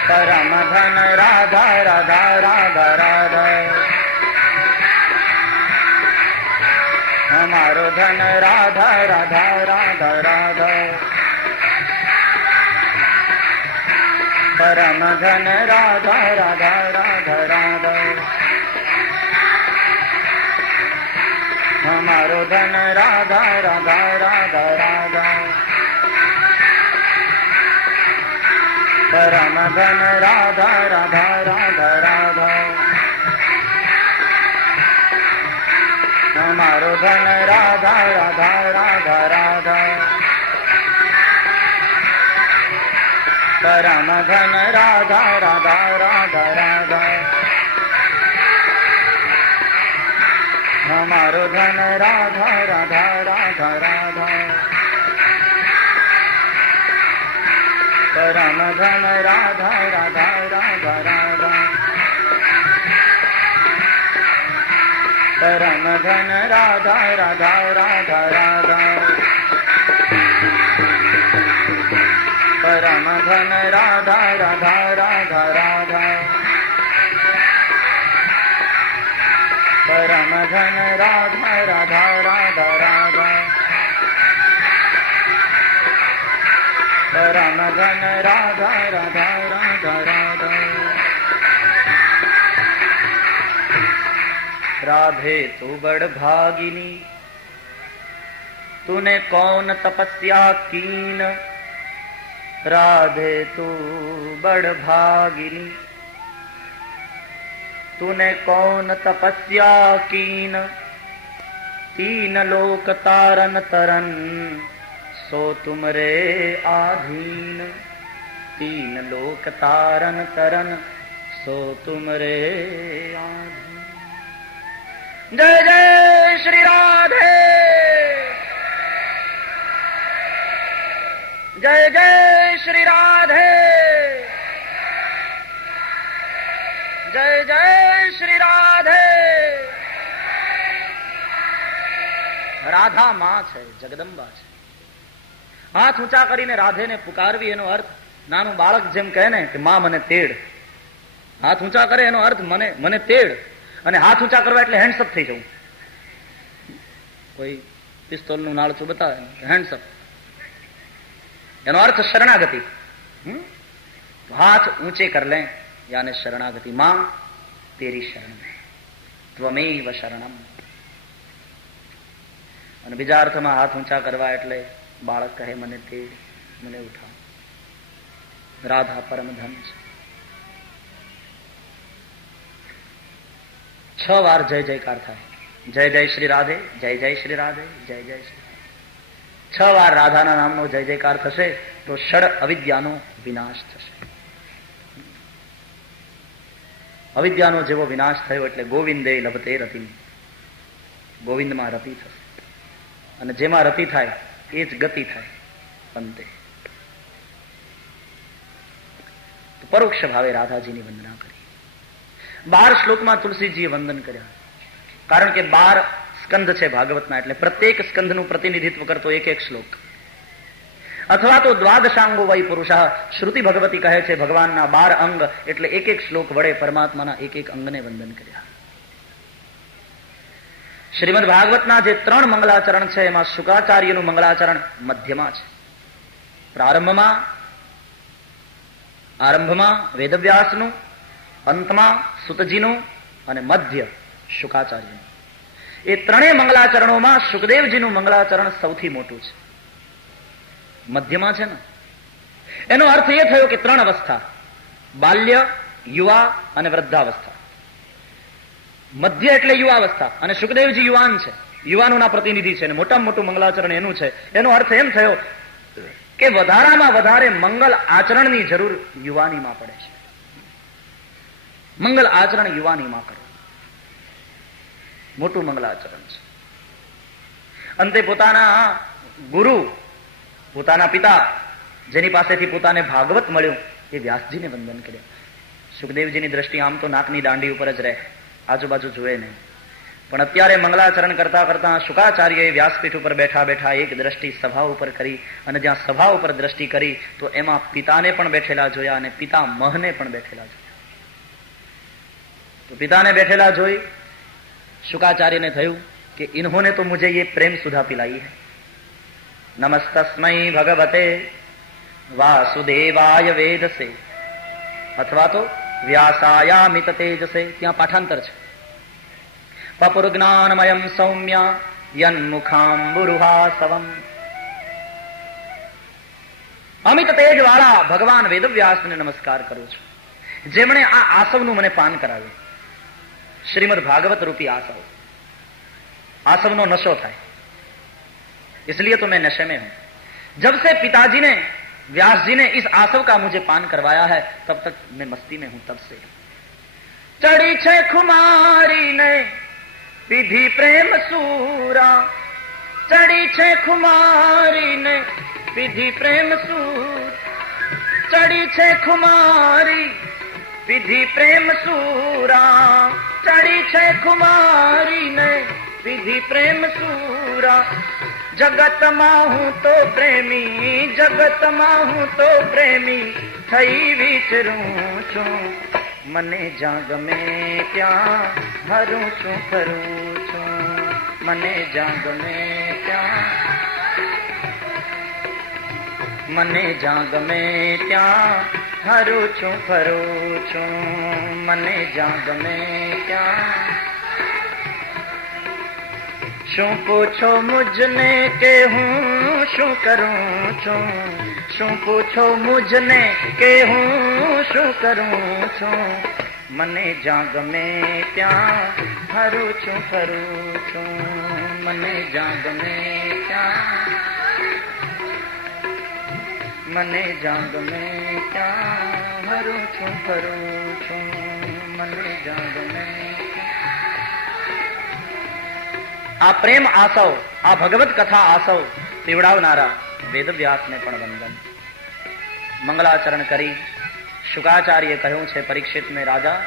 परम धन राधा राधा राधा राधा, हमारो धन राधा राधा राधा राधा, परम धन राधा राधा राधा राधा, हमारो धन राधा राधा राधा राधा, परम धन राधा राधा राधा राधा, हमारो धन राधा राधा राधा राधा, परम धन राधा राधा राधा राधा, हमारो धन राधा राधा राधा राधा, परम धन राधा राधा राधा राधा, परम धन राधा राधा राधा राधा, परम धन राधा राधा राधा राधा, परम धन राधा राधा राधा राधा, राम घन राधा राधा राधा राधा। राधे तू बड़ भागिनी, तूने कौन तपस्या कीन। राधे तू बड़ भागिनी, तूने कौन तपस्या कीन। तीन लोक तारन तरन, सो तुमरे आधीन। तीन लोक तारन तरन, सो तुमरे आधीन। जय जय श्री राधे, जय जय श्री राधे, जय जय श्री राधे। રાધા માં છે, જગદંબા છે. હાથ ઊંચા કરીને રાધેને પુકારવી એનો અર્થ નાનું બાળક જેમ કહે ને કે માં મને તેડ. હાથ ઊંચા કરે એનો અર્થ મને તેડ. અને હાથ ઊંચા કરવા એટલે હેન્ડસઅપ થઈ જવું. કોઈ પિસ્તોલનું નાળચું બતાવે હેન્ડસઅપ, એનો અર્થ શરણાગતિ. હાથ ઊંચે કર લે યાને શરણાગતિ. માં તેરી શરણ में ત્વમેવ શરણમ. અને બીજા અર્થમાં હાથ ઊંચા કરવા એટલે બાળક કહે મને તેડ, મને ઉઠાવ. રાધા પરમ ધન છે. 6 વાર જય જયકાર થાય. જય જય શ્રી રાધે, જય જય શ્રી રાધે, જય જય શ્રી રાધે. 6 વાર રાધાના નામનો જય જયકાર થશે તો ષડ અવિદ્યાનો વિનાશ થશે. અવિદ્યાનો જેવો વિનાશ થયો એટલે ગોવિંદે લભતે રતિ. ગોવિંદમાં રતિ થશે. અને જેમાં રતિ થાય એ જ ગતિ થાય. અંતે પરોક્ષ ભાવે રાધાજીની વંદના કરી. 12 શ્લોકમાં તુલસીજીએ વંદન કર્યા. કારણ કે 12 સ્કંધ છે ભાગવતના, એટલે પ્રત્યેક સ્કંધનું પ્રતિનિધિત્વ કરતો એક એક શ્લોક. અથવા તો દ્વાદશાંગો વૈ પુરુષ. શ્રુતિ ભગવતી કહે છે ભગવાનના 12 અંગ, એટલે એક એક શ્લોક વડે પરમાત્માના એક એક અંગને વંદન કર્યા. શ્રીમદ ભાગવતના જે 3 મંગલાચરણ છે એમાં શુકાચાર્યનું મંગલાચરણ મધ્યમાં છે. આરંભમાં વેદવ્યાસનું, અંતમાં સુતજીનું અને મધ્ય શુકાચાર્યનું. એ 3 મંગલાચરણોમાં સુખદેવજીનું મંગલાચરણ સૌથી મોટું છે. મધ્યમાં છે ને, એનો અર્થ એ થયો કે 3 અવસ્થા, બાલ્ય, યુવા અને વૃદ્ધાવસ્થા. મધ્ય એટલે યુવાવસ્થા, અને સુખદેવજી યુવાન છે, યુવાનોના પ્રતિનિધિ છે, અને મોટામાં મોટું મંગલાચરણ એનું છે. એનો અર્થ એમ થયો કે વધારામાં વધારે મંગલ આચરણની જરૂર યુવાનીમાં પડે છે. મંગલ આચરણ યુવાનીમાં કરો, મોટું મંગલાચરણ છે. અંતે પોતાના ગુરુ, પોતાના પિતા, જેની પાસેથી પોતાને ભાગવત મળ્યું, એ વ્યાસજીને વંદન કર્યા. સુખદેવજીની દ્રષ્ટિ આમ તો નાકની દાંડી ઉપર જ રહે, આજુબાજુ જુએ નહીં. પણ અત્યારે મંગલાચરણ કરતા કરતા શુકાચાર્યએ વ્યાસપીઠ ઉપર બેઠા બેઠા એક દ્રષ્ટિ સભા ઉપર કરી, અને જ્યાં સભા ઉપર દ્રષ્ટિ કરી તો એમાં પિતાને પણ બેઠેલા જોયા અને પિતામહને પણ બેઠેલા જોયા. તો પિતાને બેઠેલા જોઈ શુકાચાર્યને થયું કે ઇન્હોને તો મુझे ये प्रेम सुधा पिलाई है. नमस्तस्मै भगवते वासुदेवाय वेदसे અથવા તો વ્યાસાયામિત તેજસે. ત્યાં પાઠાંતર છે. પપુર જ્ઞાનમયમ સૌમ્ય યન્મુખાંબુરુહાસવમ. અમિત તેજ વાળા ભગવાન વેદવ્યાસને નમસ્કાર કરું છું, જેમણે આ આસવનું મને પાન કરાવ્યું. श्रीमद् भागवत रूपी आसव. आसवनो नशो થાય, इसलिए तो मैं नशे में हूं. जब से पिताजी ने, व्यास जी ने इस आसव का मुझे पान करवाया है, तब तक मैं मस्ती में हूं. तब से चढ़ी छे खुमारी ने विधि प्रेम सूरा. चढ़ी छे खुमारी ने विधि प्रेम सूर. चढ़ी छे खुमारी विधि प्रेम सूरा. चढ़ी छे खुमारी ने विधि प्रेम सूरा. जगत માં હું તો પ્રેમી, જગત માં હું તો પ્રેમી થઈ વિચરું છું. મને જ્યાં ગમે ત્યાં હરું છું ફરું છું. મને જ્યાં ગમે ત્યાં મને જ્યાં ગમે ત્યાં હરું છું ફરું છું, મને જ્યાં ગમે ત્યાં. શું પૂછો મુझને કે હું શું કરું છું, શું પૂછો મુझને કે હું શું કરું છું, મને જ્યાં ગમે ત્યાં હરું છું ફરું છું, મને જ્યાં ગમે ત્યાં, મને જ્યાં ગમે ત્યાં હરું છું ફરું છું, મને જ્યાં ગમે. આ પ્રેમ આસવ, આ ભગવત કથા આસવ પીવડાવનારા વેદવ્યાસને પણ વંદન. મંગલાચરણ કરી શુકાચાર્ય કહ્યું છે પરીક્ષિતને, રાજા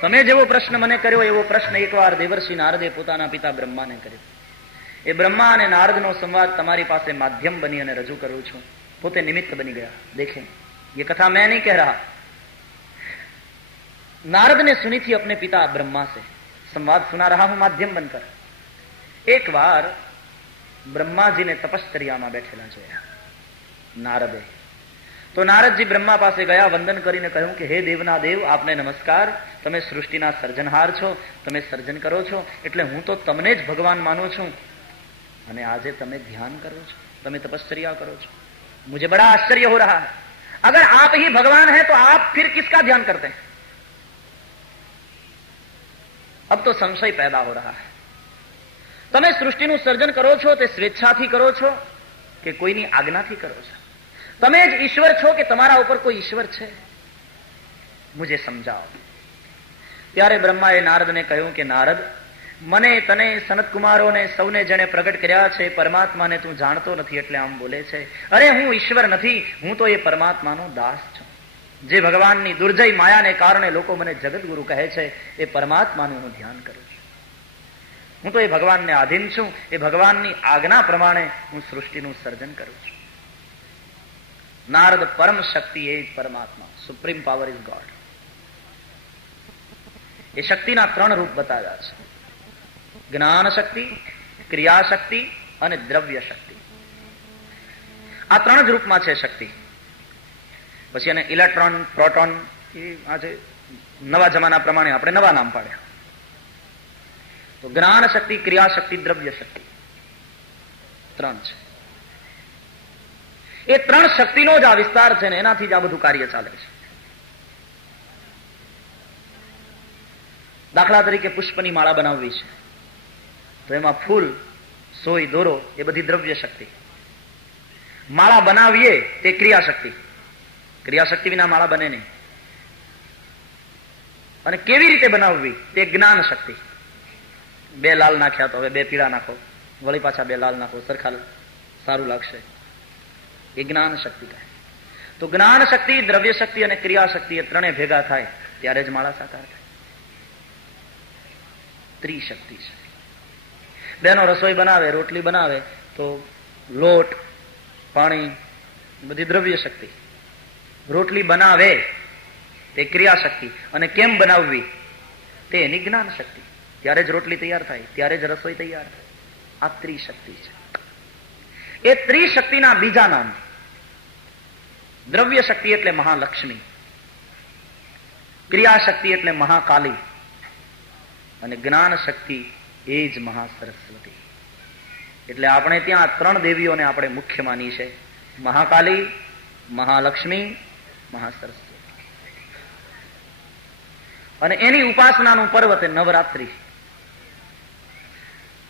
તમે જેવો પ્રશ્ન મને કર્યો એવો પ્રશ્ન એકવાર દેવર્ષિ નારદે પોતાના પિતા બ્રહ્માને કર્યો. એ બ્રહ્મા અને નારદનો સંવાદ તમારી પાસે માધ્યમ બની અને રજૂ કરું છું. પોતે નિમિત્ત બની ગયા. देखें ये कथा मैं नहीं कह रहा, नारद ने सुनी थी अपने पिता ब्रह्मा से, संवाद सुना रहा हूं माध्यम बनकर. एक बार ब्रह्माजी ने तपश्चर्याમાં બેઠેલા જોયા નારદે. તો નારદજી બ્રહ્મા પાસે ગયા, વંદન કરીને કહ્યું કે હે દેવના દેવ, આપને નમસ્કાર. તમે સૃષ્ટિના સર્જનહાર છો, તમે સર્જન કરો છો, એટલે હું તો તમને જ ભગવાન માનું છું. અને આજે તમે ધ્યાન કરો છો, તમે તપશ્ચर्या કરો છો. मुझे बड़ा आश्चर्य हो रहा है. अगर आप ही भगवान हैं तो आप फिर किसका ध्यान करते हैं? अब तो संशय पैदा हो रहा है. તમે સૃષ્ટિનું સર્જન કરો છો તે સ્વેચ્છાથી કરો છો કે કોઈની આજ્ઞાથી કરો છો? તમે જ ઈશ્વર છો કે તમારા ઉપર કોઈ ઈશ્વર છે? મુझे સમજાવો. ત્યારે બ્રહ્માએ નારદને કહ્યું કે નારદ, મને તને સનત કુમારોને સૌને જેને પ્રગટ કર્યા છે પરમાત્માને તું જાણતો નથી એટલે આમ બોલે છે. અરે હું ઈશ્વર નથી, હું તો એ પરમાત્માનો દાસ છું. જે ભગવાનની દુર્જય માયાને કારણે લોકો મને જગતગુરુ કહે છે એ પરમાત્માનું હું ધ્યાન કરું છું. હું તો એ ભગવાનને આધીન છું. એ ભગવાનની આજ્ઞા પ્રમાણે હું સૃષ્ટિનું સર્જન કરું છું. નારદ પરમ શક્તિ એ પરમાત્મા, સુપ્રીમ પાવર ઇઝ ગોડ. એ શક્તિના 3 રૂપ બતાવ્યા છે: જ્ઞાન શક્તિ, ક્રિયા શક્તિ અને દ્રવ્ય શક્તિ. આ 3 જ રૂપમાં છે શક્તિ. પછી એને ઇલેક્ટ્રોન, પ્રોટોન, એ આજે નવા જમાના પ્રમાણે આપણે નવા નામ પાડ્યા. તો જ્ઞાન શક્તિ, ક્રિયા શક્તિ, દ્રવ્ય શક્તિ 3 છે. એ 3 શક્તિનો જ આ વિસ્તાર છે ને એનાથી જ આ બધું કાર્ય ચાલે છે. દાખલા તરીકે પુષ્પની માળા બનાવવી છે તો એમાં ફૂલ, સોય, દોરો એ બધી દ્રવ્ય શક્તિ. માળા બનાવીએ તે ક્રિયા શક્તિ. ક્રિયા શક્તિ વિના માળા બને નહીં. અને કેવી રીતે બનાવવી તે જ્ઞાન શક્તિ. 2 લાલ નાખ્યા તો હવે 2 પીળા નાખો, વળી પાછા 2 લાલ નાખો, સરખા સારું લાગશે. એ જ્ઞાન શક્તિ કહે. તો જ્ઞાન શક્તિ, દ્રવ્ય શક્તિ અને ક્રિયા શક્તિ એ 3 ભેગા થાય ત્યારે જ માળા સાકાર થાય. ત્રિશક્તિ છે. બહેનો રસોઈ બનાવે, રોટલી બનાવે તો લોટ, પાણી બધી દ્રવ્ય શક્તિ. રોટલી બનાવે તે ક્રિયા શક્તિ અને કેમ બનાવવી તે એની જ્ઞાન શક્તિ. ત્યારે જ રોટલી તૈયાર થાય, ત્યારે જ રસોઈ તૈયાર થાય. આ ત્રિશક્તિ છે. એ ત્રિશક્તિના બીજા નામ દ્રવ્ય શક્તિ એટલે મહાલક્ષ્મી, ક્રિયા શક્તિ એટલે મહાકાલી અને જ્ઞાન શક્તિ એ જ મહાસરસ્વતી. એટલે આપણે ત્યાં 3 દેવીઓને આપણે મુખ્ય માની છે: મહાકાલી, મહાલક્ષ્મી, મહાસરસ્વતી. અને એની ઉપાસનાનું પર્વ તે નવરાત્રિ.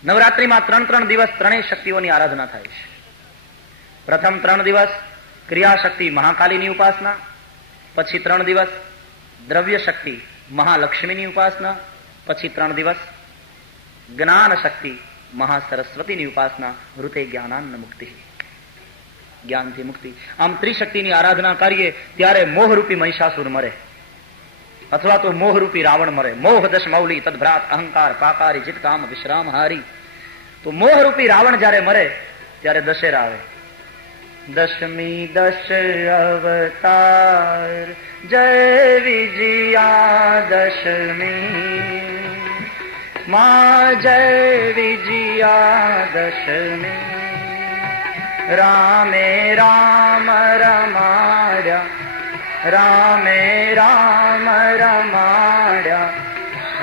નવરાત્રિમાં 3 દિવસ 3 શક્તિઓની આરાધના થાય છે. પ્રથમ 3 દિવસ ક્રિયા શક્તિ મહાકાલીની ઉપાસના, પછી 3 દિવસ દ્રવ્ય શક્તિ મહાલક્ષ્મીની ઉપાસના, પછી 3 દિવસ જ્ઞાન શક્તિ મહાસરસ્વતીની ઉપાસના. વૃતે જ્ઞાનાન્ન મુક્તિ, જ્ઞાનથી મુક્તિ. આમ ત્રિશક્તિની આરાધના કરીએ ત્યારે મોહરૂપી મહિષાસુર મરે, અથવા તો મોહરૂપી રાવણ મરે. મોહ દશ મૌલી તદભ્રાત અહંકાર પાકારી જીત કામ વિશ્રામ હારી. તો મોહરૂપી રાવણ જયારે મરે ત્યારે દશેરા આવે. દશમી દશ અવતાર જય વિજયા દશમી, મા જય વિજયા દશમી. રામે રામ રમાડ્યા, રામે રામ રમાડ્યા,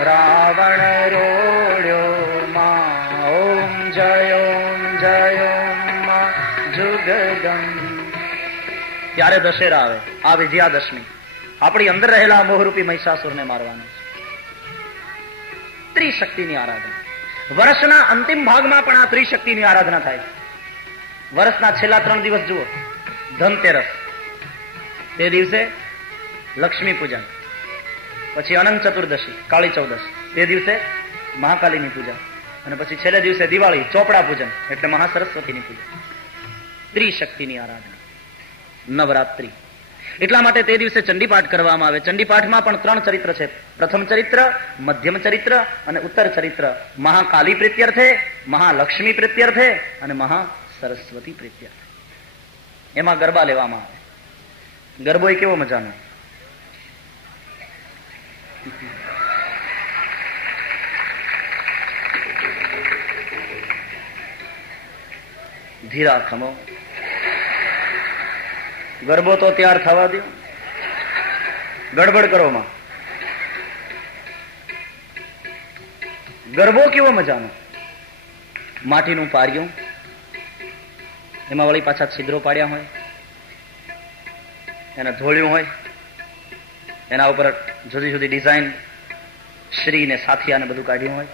રાવણ રોડ્યો માં. ઓમ જય માં જુગદમ. ત્યારે દશેરા આવે, આ વિજયાદશમી. આપણી અંદર રહેલા મોહરૂપી મહિષાસુરને મારવાનો છે. ત્રિશક્તિની આરાધના. વર્ષના અંતિમ ભાગમાં પણ આ ત્રિશક્તિની આરાધના થાય. વર્ષના છેલ્લા 3 દિવસ જુઓ. ધનતેરસ, તે દિવસે લક્ષ્મી પૂજન, પછી અનંત ચતુર્દશી, કાળી ચૌદશ, તે દિવસે મહાકાલીની પૂજા, અને પછી છેલ્લે દિવસે દિવાળી, ચોપડા પૂજન એટલે મહાસરસ્વતીની પૂજા. ત્રિશક્તિની આરાધના. નવરાત્રી. એટલા માટે તે દિવસે ચંડીપાઠ કરવામાં આવે. ચંડીપાઠમાં પણ 3 ચરિત્ર છે. પ્રથમ ચરિત્ર, મધ્યમ ચરિત્ર અને ઉત્તર ચરિત્ર. મહાકાલી પ્રીત્યર્થે, મહાલક્ષ્મી પ્રીત્યર્થે અને મહાસરસ્વતી પ્રીત્યર્થે. એમાં ગરબા લેવામાં આવે. ગરબો એ કેવો મજાનો. ધીરા ખમો. ગરબો તો તૈયાર થવા દો, ગડબડ કરો માં. ગરબો કેવો મજાનો. માટીનું પાર્યું, એમાં વળી પાછા છિદ્રો પાડ્યા હોય, એને ધોળ્યું હોય, એના ઉપર જુદી જુદી ડિઝાઇન, શ્રી ને સાથિયાને બધું કાઢ્યું હોય,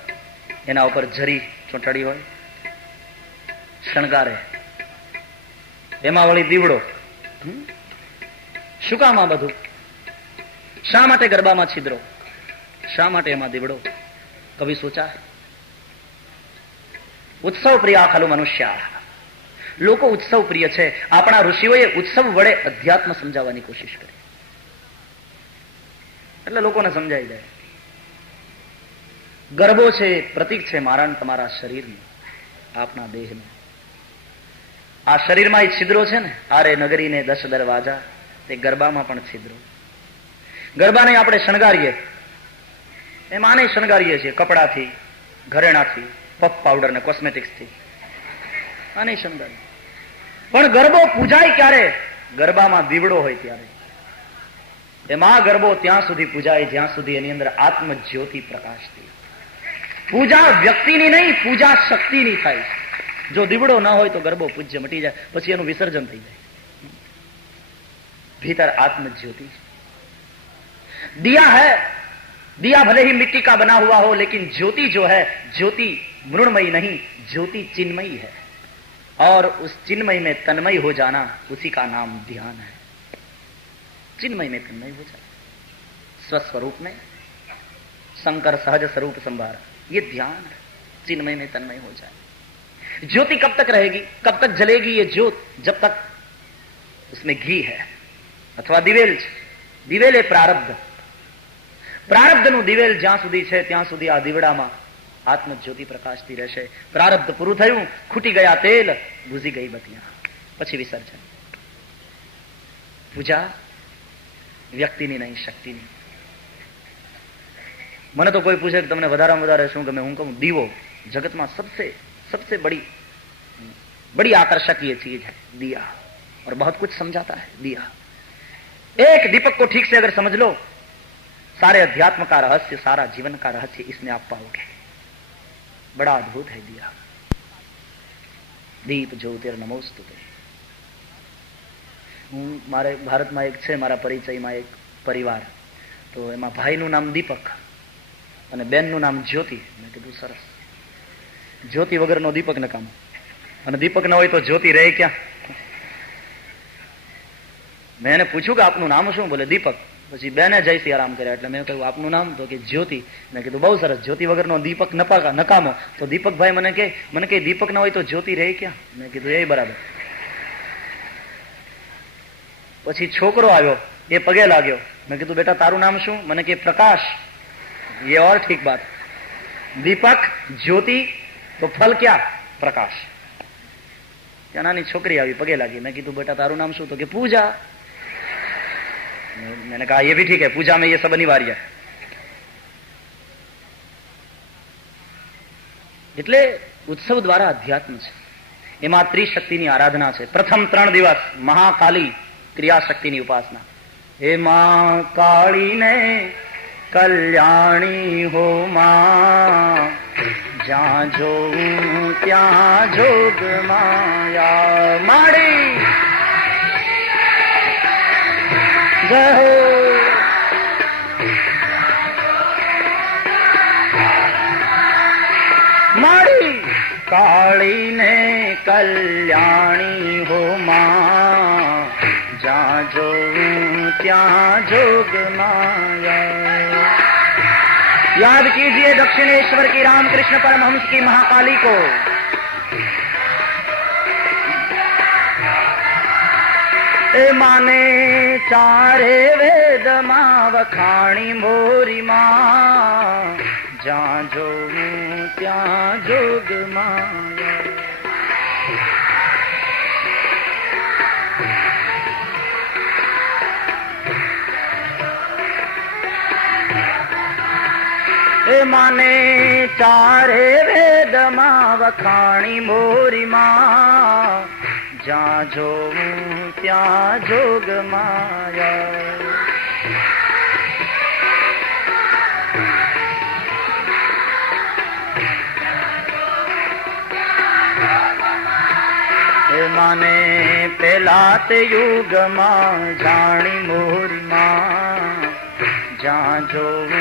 એના ઉપર જરી ચોંટાડી હોય, શણગારે, એમાં વળી દીવડો. શું કામ આ બધું? શા માટે ગરબામાં છિદ્રો? શા માટે એમાં દીવડો? કવિ સોચા. ઉત્સવ પ્રિય ખલુ મનુષ્ય. લોકો ઉત્સવ પ્રિય છે. આપણા ઋષિઓએ ઉત્સવ વડે અધ્યાત્મ સમજાવવાની કોશિશ કરી, એટલે લોકોને સમજાઈ જાય. ગરબો છે પ્રતીક છે મારા ને તમારા શરીરનું, આપણા દેહનું. આ શરીરમાં એ છિદ્રો છે ને, આરે નગરીને 10 દરવાજા, તે ગરબામાં પણ છિદ્રો. ગરબાને આપણે શણગારીએ, એમ આને શણગારીએ છીએ કપડાથી, ઘરેણાથી, પફ પાવડર ને કોસ્મેટિક્સથી, આને શણગારીએ. પણ ગરબો પૂજાય ક્યારે? ગરબામાં દીવડો હોય ત્યારે. એમાં ગરબો ત્યાં સુધી પૂજાય જ્યાં સુધી એની અંદર આત્મ જ્યોતિ પ્રકાશતી. પૂજા વ્યક્તિની નહીં, પૂજા શક્તિની થાય. જો દીવડો ના હોય તો ગરબો પૂજ્ય મટી જાય, પછી એનું વિસર્જન થઈ જાય. भीतर आत्म ज्योति. दिया है, दिया भले ही मिट्टी का बना हुआ हो, लेकिन ज्योति जो है, ज्योति मृणमयी नहीं, ज्योति चिन्मयी है. और उस चिन्मय में तन्मय हो जाना, उसी का नाम ध्यान है. चिन्मय में तन्मय हो जाए, स्वस्वरूप में शंकर सहज स्वरूप संभार, ये ध्यान है. चिन्मय में तन्मय हो जाए. ज्योति कब तक रहेगी, कब तक जलेगी ये ज्योत? जब तक उसमें घी है અથવા દિવેલ છે. દિવેલ એ પ્રારબ્ધ. પ્રારબ્ધનું દિવેલ જ્યાં સુધી છે ત્યાં સુધી આ દીવડામાં આત્મજ્યોતિ પ્રકાશતી રહેશે. પ્રારબ્ધ પૂરું થયું, ખૂટી ગયા તેલ, બુઝી ગઈ બત્તિયા, પછી વિસર્જન. પૂજા વ્યક્તિની નહીં, શક્તિની. મને તો કોઈ પૂછે કે તમને વધારેમાં વધારે શું ગમે, હું કહું દીવો. जगत में सबसे बड़ी आकर्षक ये चीज है दिया, और बहुत कुछ समझाता है दिया. एक दीपक को ठीक से अगर समझ लो, सारे अध्यात्म का रहस्य, सारा जीवन का रहस्य इसमें आप पाओगे. बड़ा अद्भुत है दिया. दीप ज्योतिर्नमोस्तुते. હું મારે ભારતમાં એક છે મારા પરિચયમાં એક પરિવાર, તો એમાં ભાઈનું નામ દીપક અને બેનનું નામ જ્યોતિ. મેં કીધું સરસ, જ્યોતિ વગરનો દીપક નકામો, અને દીપક ન હોય તો જ્યોતિ રહે ક્યાં? મેં એને પૂછ્યું કે આપનું નામ શું? બોલે દીપક. પછી બેને જય શ્રી રામ કર્યા, એટલે મેં કહ્યું આપનું નામ? તો કે જ્યોતિ. મેં કીધું બહુ સરસ, જ્યોતિ વગરનો દીપક નકામો. તો દીપકભાઈ મને કે દીપક ન હોય તો જ્યોતિ રહે ક્યાં? મેં કીધું એ બરાબર. પછી છોકરો આવ્યો, એ પગે લાગ્યો. મેં કીધું બેટા તારું નામ શું? મને કે પ્રકાશ. ये और ठीक बात, दीपक ज्योति तो फल क्या? प्रकाश. क्या नानी छोकरी आई पगे लगी. मैं कीधु बेटा तारू नाम शू? तो कि पूजा. मैंने कहा ये भी ठीक है, पूजा में ये सब अनिवार्य है. એટલે ઉત્સવ દ્વારા અધ્યાત્મ છે. એમાં ત્રિશક્તિની આરાધના છે. પ્રથમ 3 દિવસ મહાકાલી ક્રિયાશક્તિની ઉપાસના. હે માં કાળીને કલ્યાણી હો માં, જ્યાં જોઉં ત્યાં જોગ માયા. માડી જય હો. માડી કાળીને કલ્યાણી હો માં, જ્યાં જોઉં ત્યાં જોગ माया. याद कीजिए दक्षिणेश्वर की रामकृष्ण परमहंस की महाकाली को. ए माने चारे वेद मां वखाणी मोरी मां, જ્યાં જોઉં ત્યાં જોગ માયા. એ માને ચારે વેદમાં વખાણી મોરી માં, જ્યાં જોઉં ત્યાં જોગ માયા. એ માને પેલા તે યુગમાં જાણી મોરી માં, જ્યાં જોઉં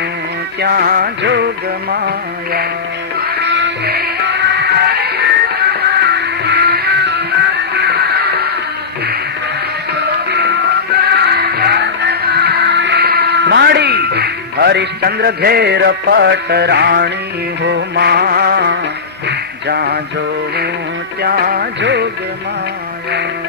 ત્યાં જોગ માયા. માડી હરિશ્ચંદ્ર ઘેર પટ રાણી હો માં, જ્યાં જોઉં ત્યાં જોગ માયા.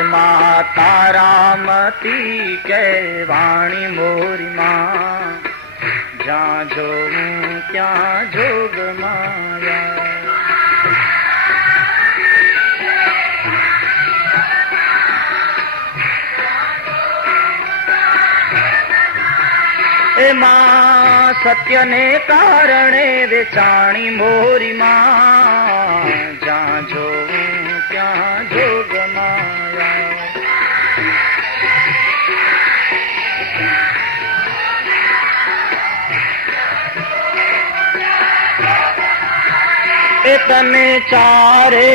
એમાં તારામતી કે વાણી મોરી માં, જ્યાં જોઉં ત્યાં જોગ માયા. એમાં સત્યને કારણે વેચાણી મોરી માં, જ્યાં જોઉં ત્યાં જોગ માયા. એ તને ચારે